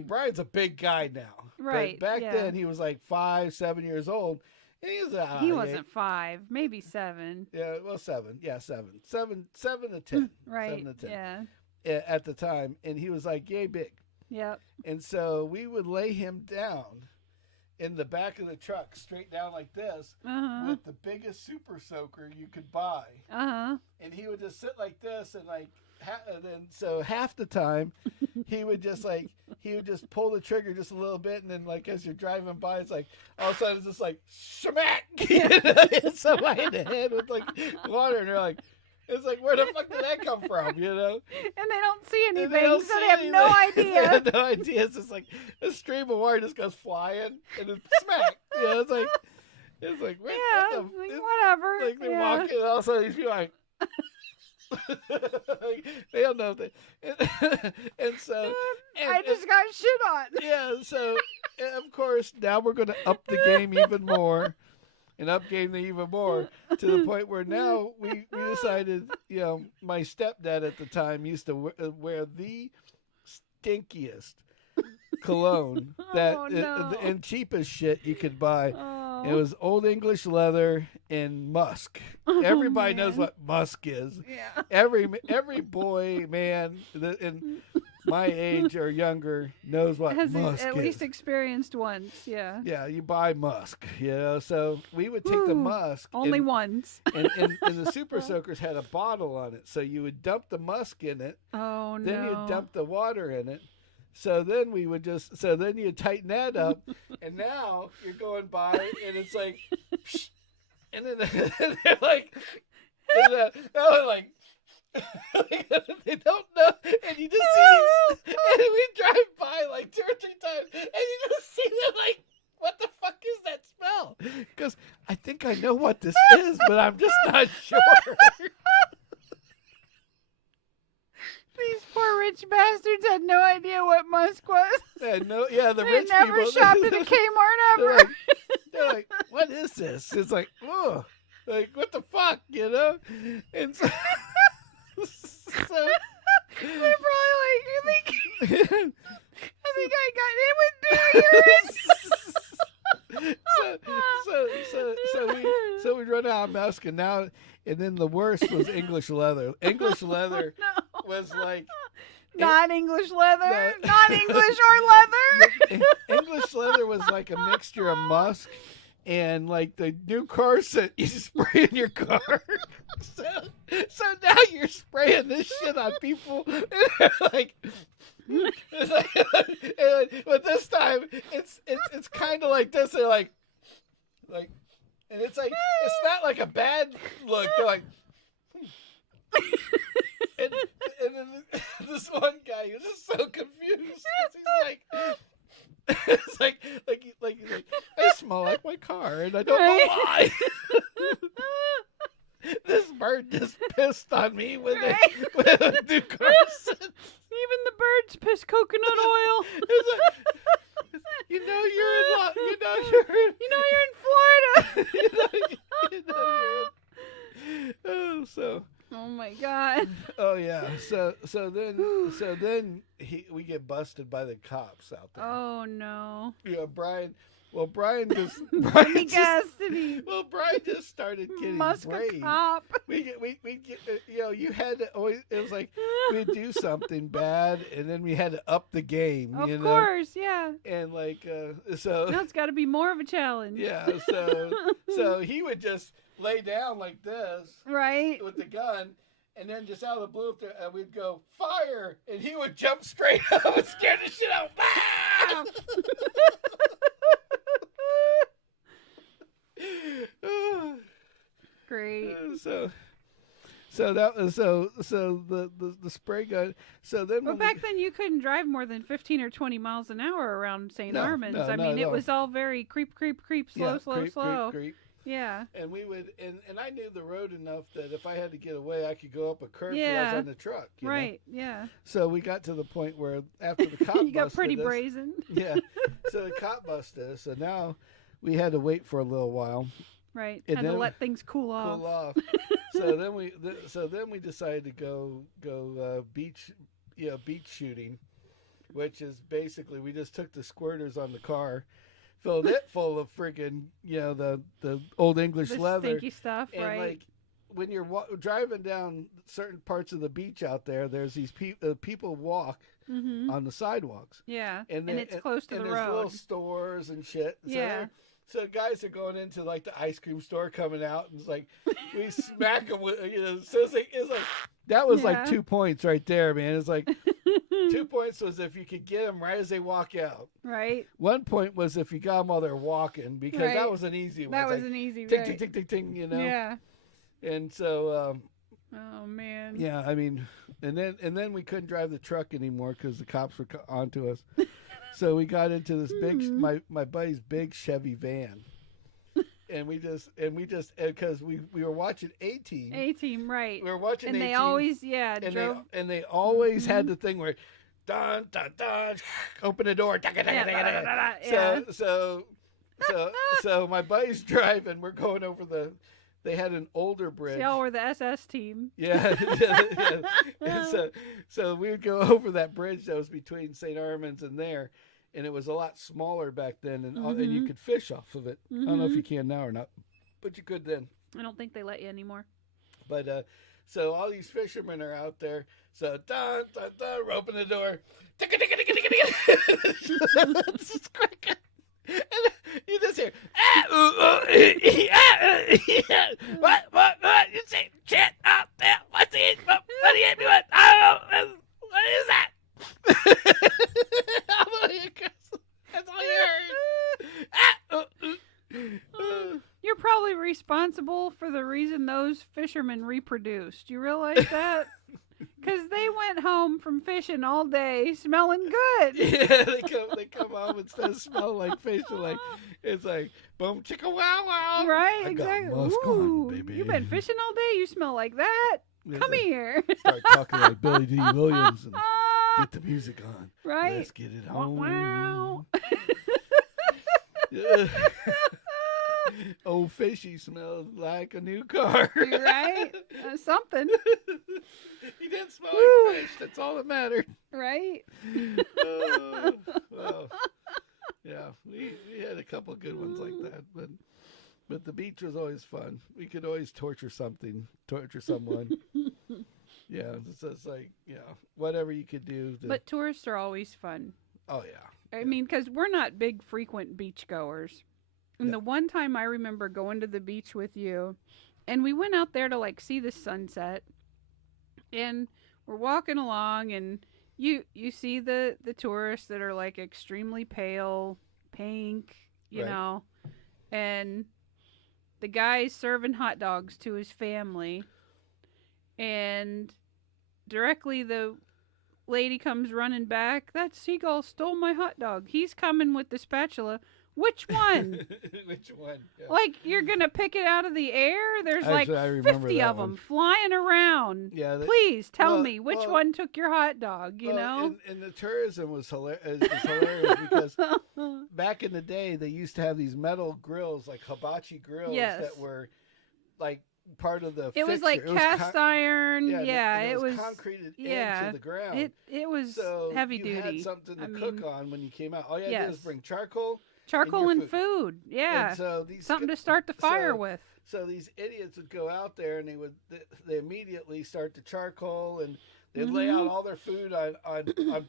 Brian's a big guy now. Right. But back then, he was like 5, 7 years old. And he wasn't 5, maybe 7. Yeah, well, 7. Yeah, 7. 7 to 10. Right. 7 to 10. Yeah. At the time. And he was like, yay big. Yep. And so we would lay him down in the back of the truck, straight down like this, with the biggest super soaker you could buy. And he would just sit like this, and like, so half the time, he would just pull the trigger just a little bit, and then like as you're driving by, it's like all of a sudden it's just like smack, hit somebody in the head with like water, and you're like. It's like, where the fuck did that come from, And they don't see anything, so they have no idea. They have no idea. It's just like a stream of water just goes flying, and it's smack. It's like, whatever. Like they're walking, and all of a sudden these people are like, they don't know that. And so, I just got shit on. Yeah. So, of course, now we're going to up the game even more. And upgame them even more to the point where now we decided, my stepdad at the time used to wear the stinkiest cologne that Oh, no. and cheap as shit you could buy. Oh. It was Old English leather and musk. Oh, Everybody knows man. what musk is. Yeah. Every boy, man, in my age or younger knows what Has musk at is. least experienced once. Yeah. Yeah, you buy musk, So we would take the Ooh, musk. Only once. And the Super Soakers had a bottle on it. So you would dump the musk in it. Oh, no. Then you'd dump the water in it. So then then you tighten that up. And now you're going by and it's like, psh, and then they're like, they don't know. And you just see, and we drive by like 2 or 3 times and you just see them like, what the fuck is that smell? Because I think I know what this is, but I'm just not sure. These poor rich bastards had no idea what musk was. The They rich never people. shopped at a Kmart ever. They're like, what is this? It's like, oh, like what the fuck, And so, They're probably like, I think I got in with new urine. so we run out of musk, and then the worst was English leather. English leather was like not English leather, No. not English or leather. English leather was like a mixture of musk and like the new car scent you spray in your car. So now you're spraying this shit on people, and they're like. It's like, but this time it's kind of like this. They're like, and it's like it's not like a bad look. They're like, and then this one guy was just so confused. He's like, it's like I smell like my car, and I don't know why. This bird just pissed on me with a new car scent. Even the birds piss coconut oil. You're in Florida. Oh my god. Oh yeah. So then we get busted by the cops out there. Oh no. Brian. Well, Brian just. Let me guess. Did he? Well, Brian just started getting Musk brave. a cop. We get. You had to always. It was like we'd do something bad, and then we had to up the game. Of course, yeah. And like so. Now it's got to be more of a challenge. Yeah. So he would just lay down like this. Right. With the gun. And then just out of the blue, we'd go, fire! And he would jump straight up and scare the shit out. Great. So that was the spray gun. So then, But back then you couldn't drive more than 15 or 20 miles an hour around St. Armands. I mean, it was all very creep, slow. Creep. Yeah. And we would, and I knew the road enough that if I had to get away, I could go up a curb. Yeah. I was on the truck. You know? Yeah. So we got to the point where after the cop you got busted pretty us, brazen. Yeah. So the cop busted us. So now we had to wait for a little while. Right. And Had to then let things cool off. So then we decided to go beach shooting, which is basically we just took the squirters on the car, filled it full of friggin' the Old English The leather, stinky stuff, and right? like when you're driving down certain parts of the beach out there, there's these people walk on the sidewalks. Yeah, and it's close to the there's road. little stores and shit. Yeah. So guys are going into like the ice cream store, coming out, and it's like we smack them with, So it's like that was like 2 points right there, man. It's like 2 points was if you could get them right as they walk out. Right. 1 point was if you got them while they're walking, because that was an easy one. That was like, an easy ting, right. ting, ting, ting, ting, Yeah. And so. Oh man. Yeah, I mean, and then we couldn't drive the truck anymore because the cops were onto us. So we got into this big, my buddy's big Chevy van, and we just because we were watching A-Team. A-Team, right? We were watching and A-Team, they always drove. They always had the thing where, dun dun dun, open the door, so my buddy's driving. We're going over the. They had an older bridge. Y'all were the SS team. Yeah. And so we would go over that bridge that was between St. Armands and there, and it was a lot smaller back then, and Mm-hmm. and you could fish off of it. Mm-hmm. I don't know if you can now or not, but you could then. I don't think they let you anymore. But so all these fishermen are out there. So dun dun dun, we're open the door. It's just quick. And you just hear, what, you say shit out there, what's it, what do you hit me with, I don't know, what is that? That's all you heard. You're probably responsible for the reason those fishermen reproduced. You realize that? Because they went home from fishing all day smelling good. Yeah, they come home instead of smelling like fish. Like it's like boom chicka wow wow. Right, I exactly. got musk on, baby. You've been fishing all day. You smell like that. Yes, Come here. Start talking like Billy D. Williams and get the music on. Right. Let's get it on. Wow. Old fishy smells like a new car. Right? Something. He didn't smell Woo. like fish. That's all that mattered. Right? Well, yeah, we had a couple of good ones like that, but the beach was always fun. We could always torture someone. Yeah, it's just like, whatever you could do. But tourists are always fun. Oh, yeah. I mean, because we're not big, frequent beachgoers. And the one time I remember going to the beach with you, and we went out there to, like, see the sunset. And we're walking along, and you see the tourists that are, like, extremely pale, pink, you know. And the guy's serving hot dogs to his family. And directly the lady comes running back. That seagull stole my hot dog. He's coming with the spatula. Which one? Which one? Yeah. Like, you're going to pick it out of the air? There's Actually, like 50 of them flying around. Yeah, please tell me which one took your hot dog, you know? And the tourism was hilarious because back in the day, they used to have these metal grills, like hibachi grills that were like part of the It was like cast iron. Yeah, and it was concreted into the ground. It was so heavy duty. You had something to cook on when you came out. All you had to do was bring charcoal and food. Yeah. And so something to start the fire with. So these idiots would go out there and they immediately start the charcoal and they'd lay out all their food on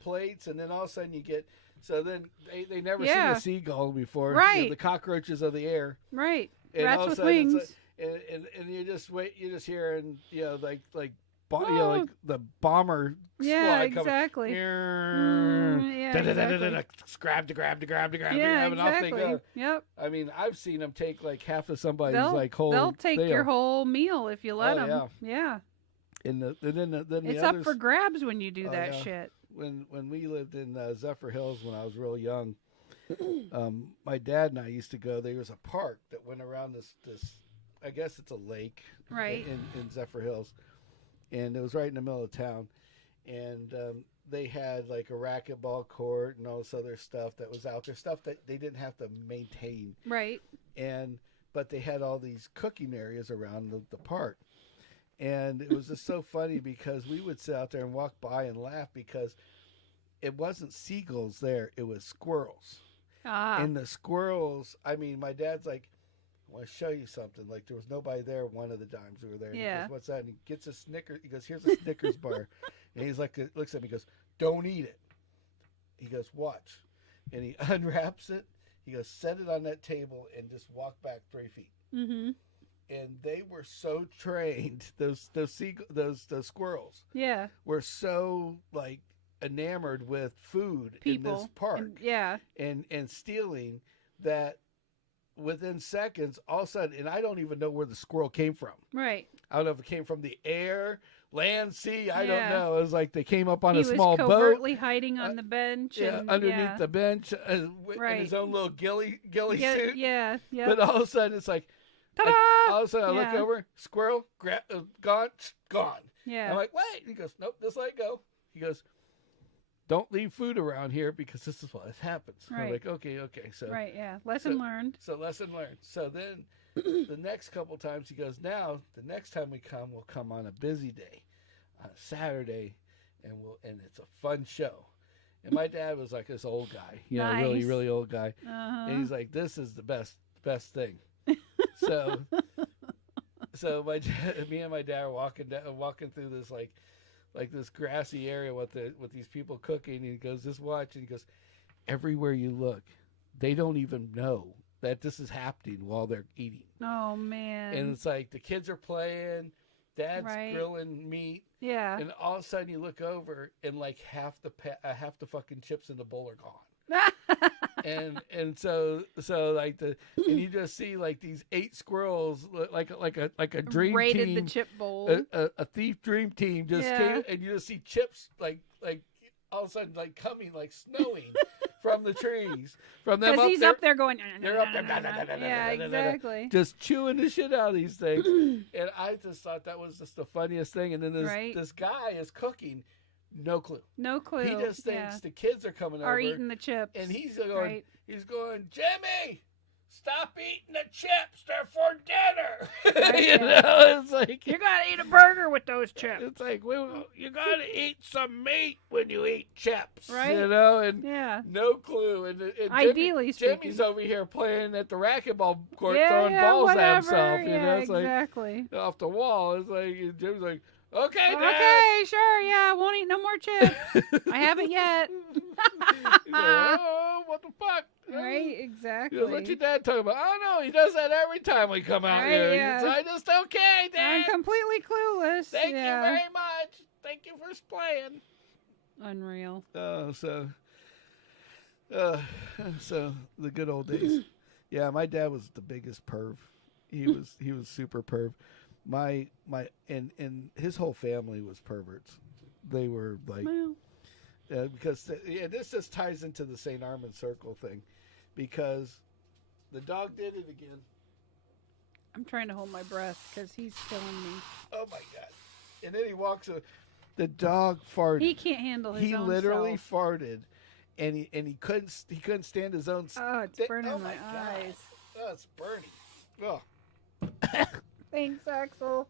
plates, and then all of a sudden you get. So then they never seen a seagull before. Right. The cockroaches of the air. Right. And rats with wings. And you just wait. You just hear like the bomber squad exactly. Grab. Yeah, exactly. Yep. I mean, I've seen them take like half of somebody's whole. They'll take your whole meal if you let them. Yeah. And then it's up for grabs when you do that shit. When we lived in Zephyr Hills when I was real young, my dad and I used to go. There was a park that went around this. I guess it's a lake, right, in Zephyr Hills, and it was right in the middle of town, and they had like a racquetball court and all this other stuff that was out there, stuff that they didn't have to maintain, right, but they had all these cooking areas around the park, and it was just so funny because we would sit out there and walk by and laugh because it wasn't seagulls there, it was squirrels, and the squirrels. I mean, my dad's like, I want to show you something. Like, there was nobody there one of the times we were there. And he goes, what's that? And he gets a Snickers. He goes, here's a Snickers bar. And he's like, looks at me, he goes, don't eat it. He goes, watch. And he unwraps it. He goes, set it on that table and just walk back 3 feet. Mm-hmm. And they were so trained. Those squirrels. Yeah. Were so like enamored with food in this park. And stealing that. Within seconds, all of a sudden, and I don't even know where the squirrel came from. Right. I don't know if it came from the air, land, sea. I don't know. It was like they came up on a small boat. He was covertly hiding on the bench. Underneath the bench, in his own little ghillie suit. Yeah. But all of a sudden, it's like, all of a sudden, I look over, squirrel, gone. Yeah. I'm like, wait. He goes, nope, just let it go. He goes, don't leave food around here because this is what happens. Right. I'm like, okay. So right, yeah. Lesson learned. So lesson learned. So then the next couple times he goes, now the next time we'll come on a busy day, on a Saturday, and it's a fun show. And my dad was like this old guy, you know, Nice. really, really old guy. Uh-huh. And he's like, this is the best thing. So me and my dad are walking through this like this grassy area with these people cooking. And he goes, just watch. And he goes, everywhere you look, they don't even know that this is happening while they're eating. Oh, man. And it's like the kids are playing, dad's Right. grilling meat. Yeah. And all of a sudden you look over and like half the fucking chips in the bowl are gone. and so like and you just see like these 8 squirrels like a dream Raided team, the chip bowl. a thief dream team just came, and you just see chips like all of a sudden like coming like snowing from the trees from them. Because he's up there going. They're up there, Yeah, exactly. just chewing the shit out of these things. And I just thought that was just the funniest thing. And then this guy is cooking. No clue. No clue. He just thinks the kids are coming over. Are eating the chips. And he's going, Jimmy, stop eating the chips. They're for dinner. Right, you know, it's like, you got to eat a burger with those chips. it's like, you got to eat some meat when you eat chips. Right. You know, and no clue. And Ideally speaking. Jimmy's over here playing at the racquetball court, Yeah, throwing balls whatever. at himself. You know, it's exactly. like off the wall. It's like, Jimmy's like, okay, Dad. Okay, sure, yeah, I won't eat no more chips. I haven't yet. He's like, oh, what the fuck? Right, exactly. He goes, what's your dad talking about? Oh, no, he does that every time we come out Right, here. yeah. I just, okay, Dad. I'm completely clueless. Thank you very much. Thank you for playing. Unreal. Oh, so the good old days. Yeah, my dad was the biggest perv. He was super perv. My and his whole family was perverts. They were like, Well, because this just ties into the St. Armand Circle thing, because the dog did it again. I'm trying to hold my breath because he's killing me. Oh my god! And then he walks. The dog farted. He can't handle his own He literally self. farted, and he couldn't stand his own. Oh, it's burning oh my God. eyes. Oh, it's burning. Oh. Thanks, Axel.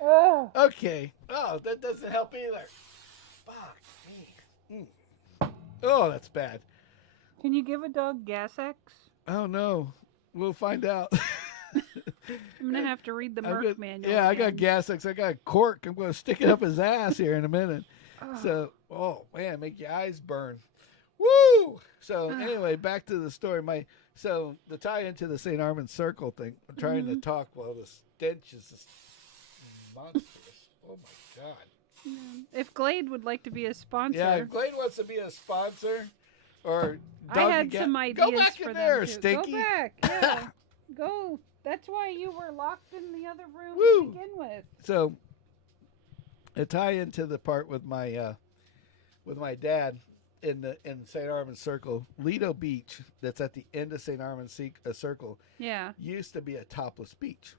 Oh. Okay. Oh, that doesn't help either. Fuck me. Oh, that's bad. Can you give a dog Gas X? Oh no. We'll find out. I'm gonna have to read the Merc manual. Yeah, I again. got gas. I got a cork. I'm gonna stick it up his ass here in a minute. Oh. So, oh man, make your eyes burn. Woo! So anyway, back to the story. So the tie into the St. Armand Circle thing. I'm trying to talk while the stench is just monstrous. Oh my god! If Glade would like to be a sponsor, Yeah, if Glade wants to be a sponsor, or I had some ideas go back for in them there, too. Stinky. Go back, yeah. Go. That's why you were locked in the other room Woo. to begin with. So, a tie into the part with my dad in St. Armand Circle, Lido Beach, that's at the end of St. Armand Circle, Yeah. used to be a topless beach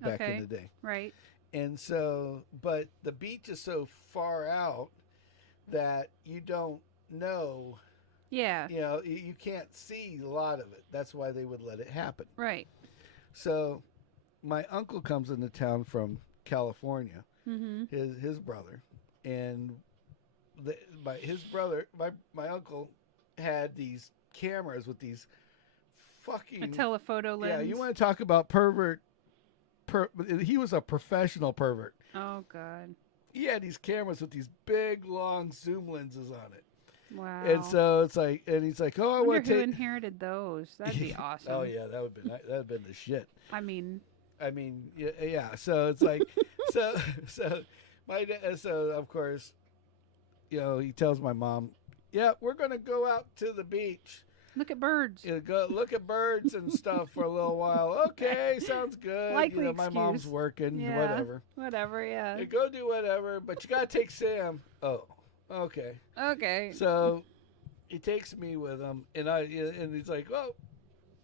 back Okay. in the day. Right. And so, but the beach is so far out that you don't know, Yeah. you know, you can't see a lot of it. That's why they would let it happen. Right. So, my uncle comes into town from California, Mm-hmm. his brother, and my uncle had these cameras with these fucking A telephoto lens. yeah. You want to talk about pervert? He was a professional pervert. Oh God. He had these cameras with these big long zoom lenses on it. Wow. And so it's like, and he's like, "Oh, I I wonder want to who take." inherited those. That'd be awesome. Oh yeah, that'd have been the shit. I mean, Yeah. So it's like, so of course, you know, he tells my mom, "Yeah, we're gonna go out to the beach. look at birds. You know, go look at birds and stuff for a little while." Okay, sounds good. Likely you know, my mom's excuse. working, Yeah. whatever. Whatever. Yeah. You go do whatever, but you gotta take Sam. Oh, okay. Okay. So he takes me with him, and he's like, "Well,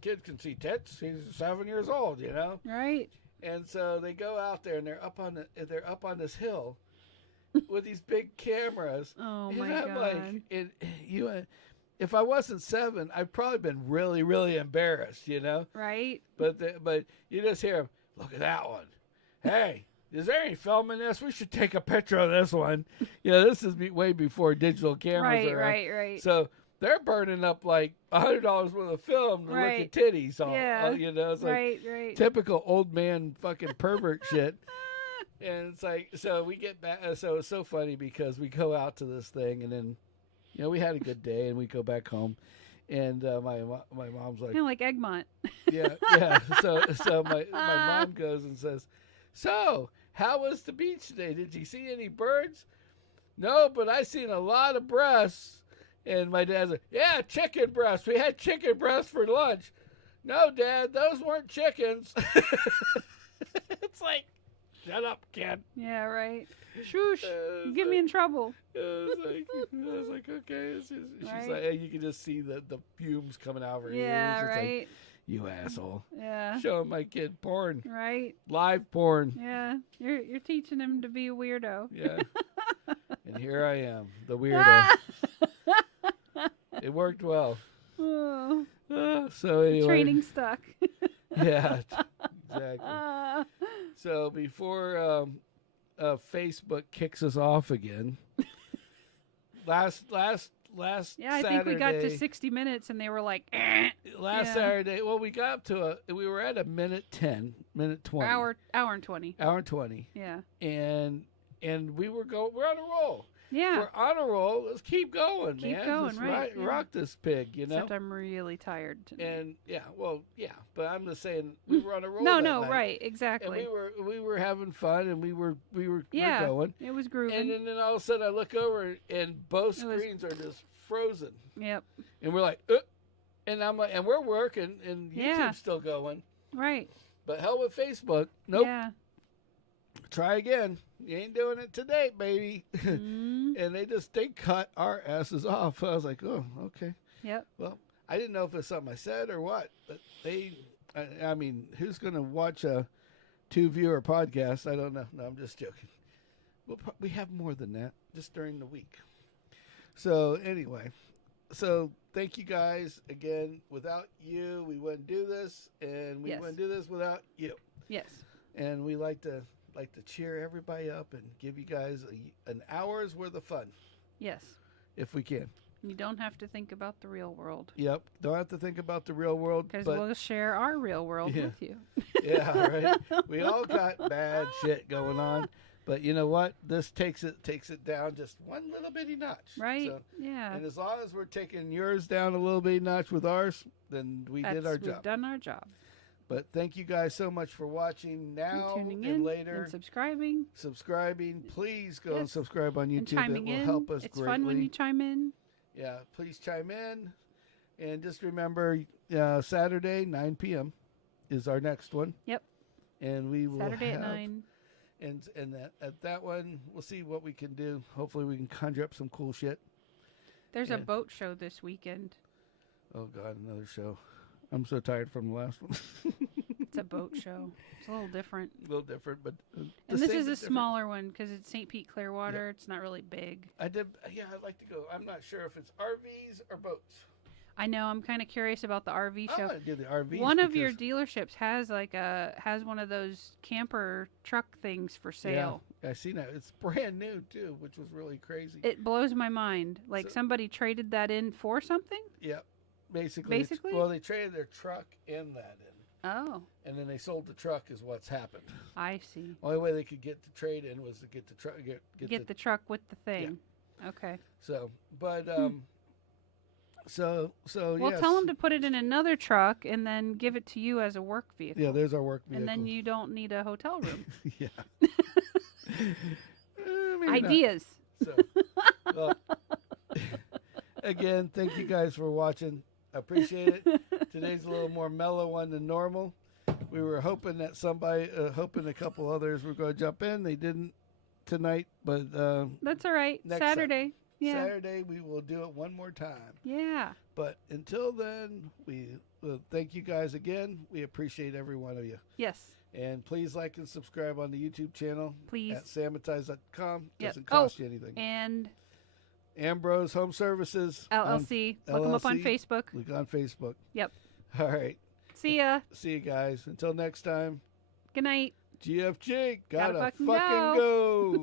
kid can see tits. He's 7 years old, you know." Right. And so they go out there, and they're up on this hill with these big cameras. Oh and my I'm God. like, if I wasn't 7, I'd probably been really, really embarrassed, you know. Right. But you just hear him. Look at that one. Hey, is there any film in this? We should take a picture of this one. This is way before digital cameras are out. Right. So they're burning up like $100 worth of film to look at titties. It's like right. typical old man fucking pervert shit. And it's like, so we get back. So it's so funny because we go out to this thing, and then, we had a good day, and we go back home, and my mom's like, kind of like Egmont. yeah. So my mom goes and says, "So how was the beach today? Did you see any birds?" "No, but I seen a lot of breasts." And my dad's like, "Yeah, chicken breasts. We had chicken breasts for lunch." "No, Dad, those weren't chickens." It's like, shut up, kid. Yeah, right. Shush. You get me in trouble. I was like, okay. She's like, hey, you can just see the fumes coming out of her ears. Yeah, it's right. Like, you asshole. Yeah. Showing my kid porn. Right. Live porn. Yeah. You're teaching him to be a weirdo. Yeah. And here I am, the weirdo. It worked well. Oh. So anyway. Training stuck. Yeah, exactly. So before Facebook kicks us off again, last yeah, I Saturday, think we got to 60 minutes and they were like, last Saturday. Well, we got up to we were at a minute 10, minute 20, hour and 20. hour and 20. Yeah. And we're on a roll. Yeah. We're on a roll. Let's keep going, man. Keep going, Just right. rock this pig, Except I'm really tired tonight. And but I'm just saying we were on a roll. No, that night. right, exactly. And we were having fun, and we were yeah, going. It was grooving. And then all of a sudden I look over, and both screens are just frozen. Yep. And we're like, and I'm like, and we're working, and YouTube's still going. Right. But hell with Facebook. Nope. Yeah. Try again. You ain't doing it today, baby. Mm-hmm. And they cut our asses off. I was like, oh, okay. Yep. Well, I didn't know if it's something I said or what, but I mean, who's going to watch a 2-viewer podcast? I don't know. No, I'm just joking. We have more than that just during the week. So anyway, thank you guys again. Without you, we wouldn't do this, and we wouldn't do this without you. Yes. And we like to cheer everybody up and give you guys an hour's worth of fun. Yes. If we can. You don't have to think about the real world. Yep. Don't have to think about the real world. Because we'll share our real world with you. Yeah, right. We all got bad shit going on. But you know what? This takes it down just one little bitty notch. Right. So, yeah. And as long as we're taking yours down a little bitty notch with ours, then did our job. We've done our job. But thank you guys so much for watching now tuning and in later. And subscribing. Please go and subscribe on YouTube. And chiming it will in. help us It's greatly. fun when you chime in. Yeah, please chime in. And just remember, Saturday, 9 p.m. is our next one. Yep. And we will Saturday have, at 9. And at that one, we'll see what we can do. Hopefully we can conjure up some cool shit. There's a boat show this weekend. Oh, God, another show. I'm so tired from the last one. It's a boat show. It's a little different. But and this is a smaller one because it's St. Pete Clearwater. Yeah. It's not really big. I'd like to go. I'm not sure if it's RVs or boats. I know. I'm kind of curious about the RV show. I want to do the RVs. One of your dealerships has one of those camper truck things for sale. Yeah, I seen that. It's brand new too, which was really crazy. It blows my mind. Like somebody traded that in for something. Yep. Basically. Well, they traded their truck and that in. Oh. And then they sold the truck is what's happened. I see. Only way they could get the trade in was to get the truck. Get the truck with the thing. Yeah. Okay. So, but So well, yes. tell them to put it in another truck and then give it to you as a work vehicle. Yeah, there's our work vehicle. And then you don't need a hotel room. Yeah. Ideas. So, well, again, thank you guys for watching. I appreciate it. Today's a little more mellow one than normal. We were hoping that hoping a couple others were going to jump in. They didn't tonight, but that's all right. Saturday. Yeah. Saturday, we will do it one more time. Yeah. But until then, we thank you guys again. We appreciate every one of you. Yes. And please like and subscribe on the YouTube channel. Please. At Sammitized.com. Yep. Doesn't cost you anything. And Ambrose Home Services. LLC. Look them up on Facebook. Look on Facebook. Yep. All right. See ya. See you guys. Until next time. Good night. GFG, gotta Gotta fucking fucking go.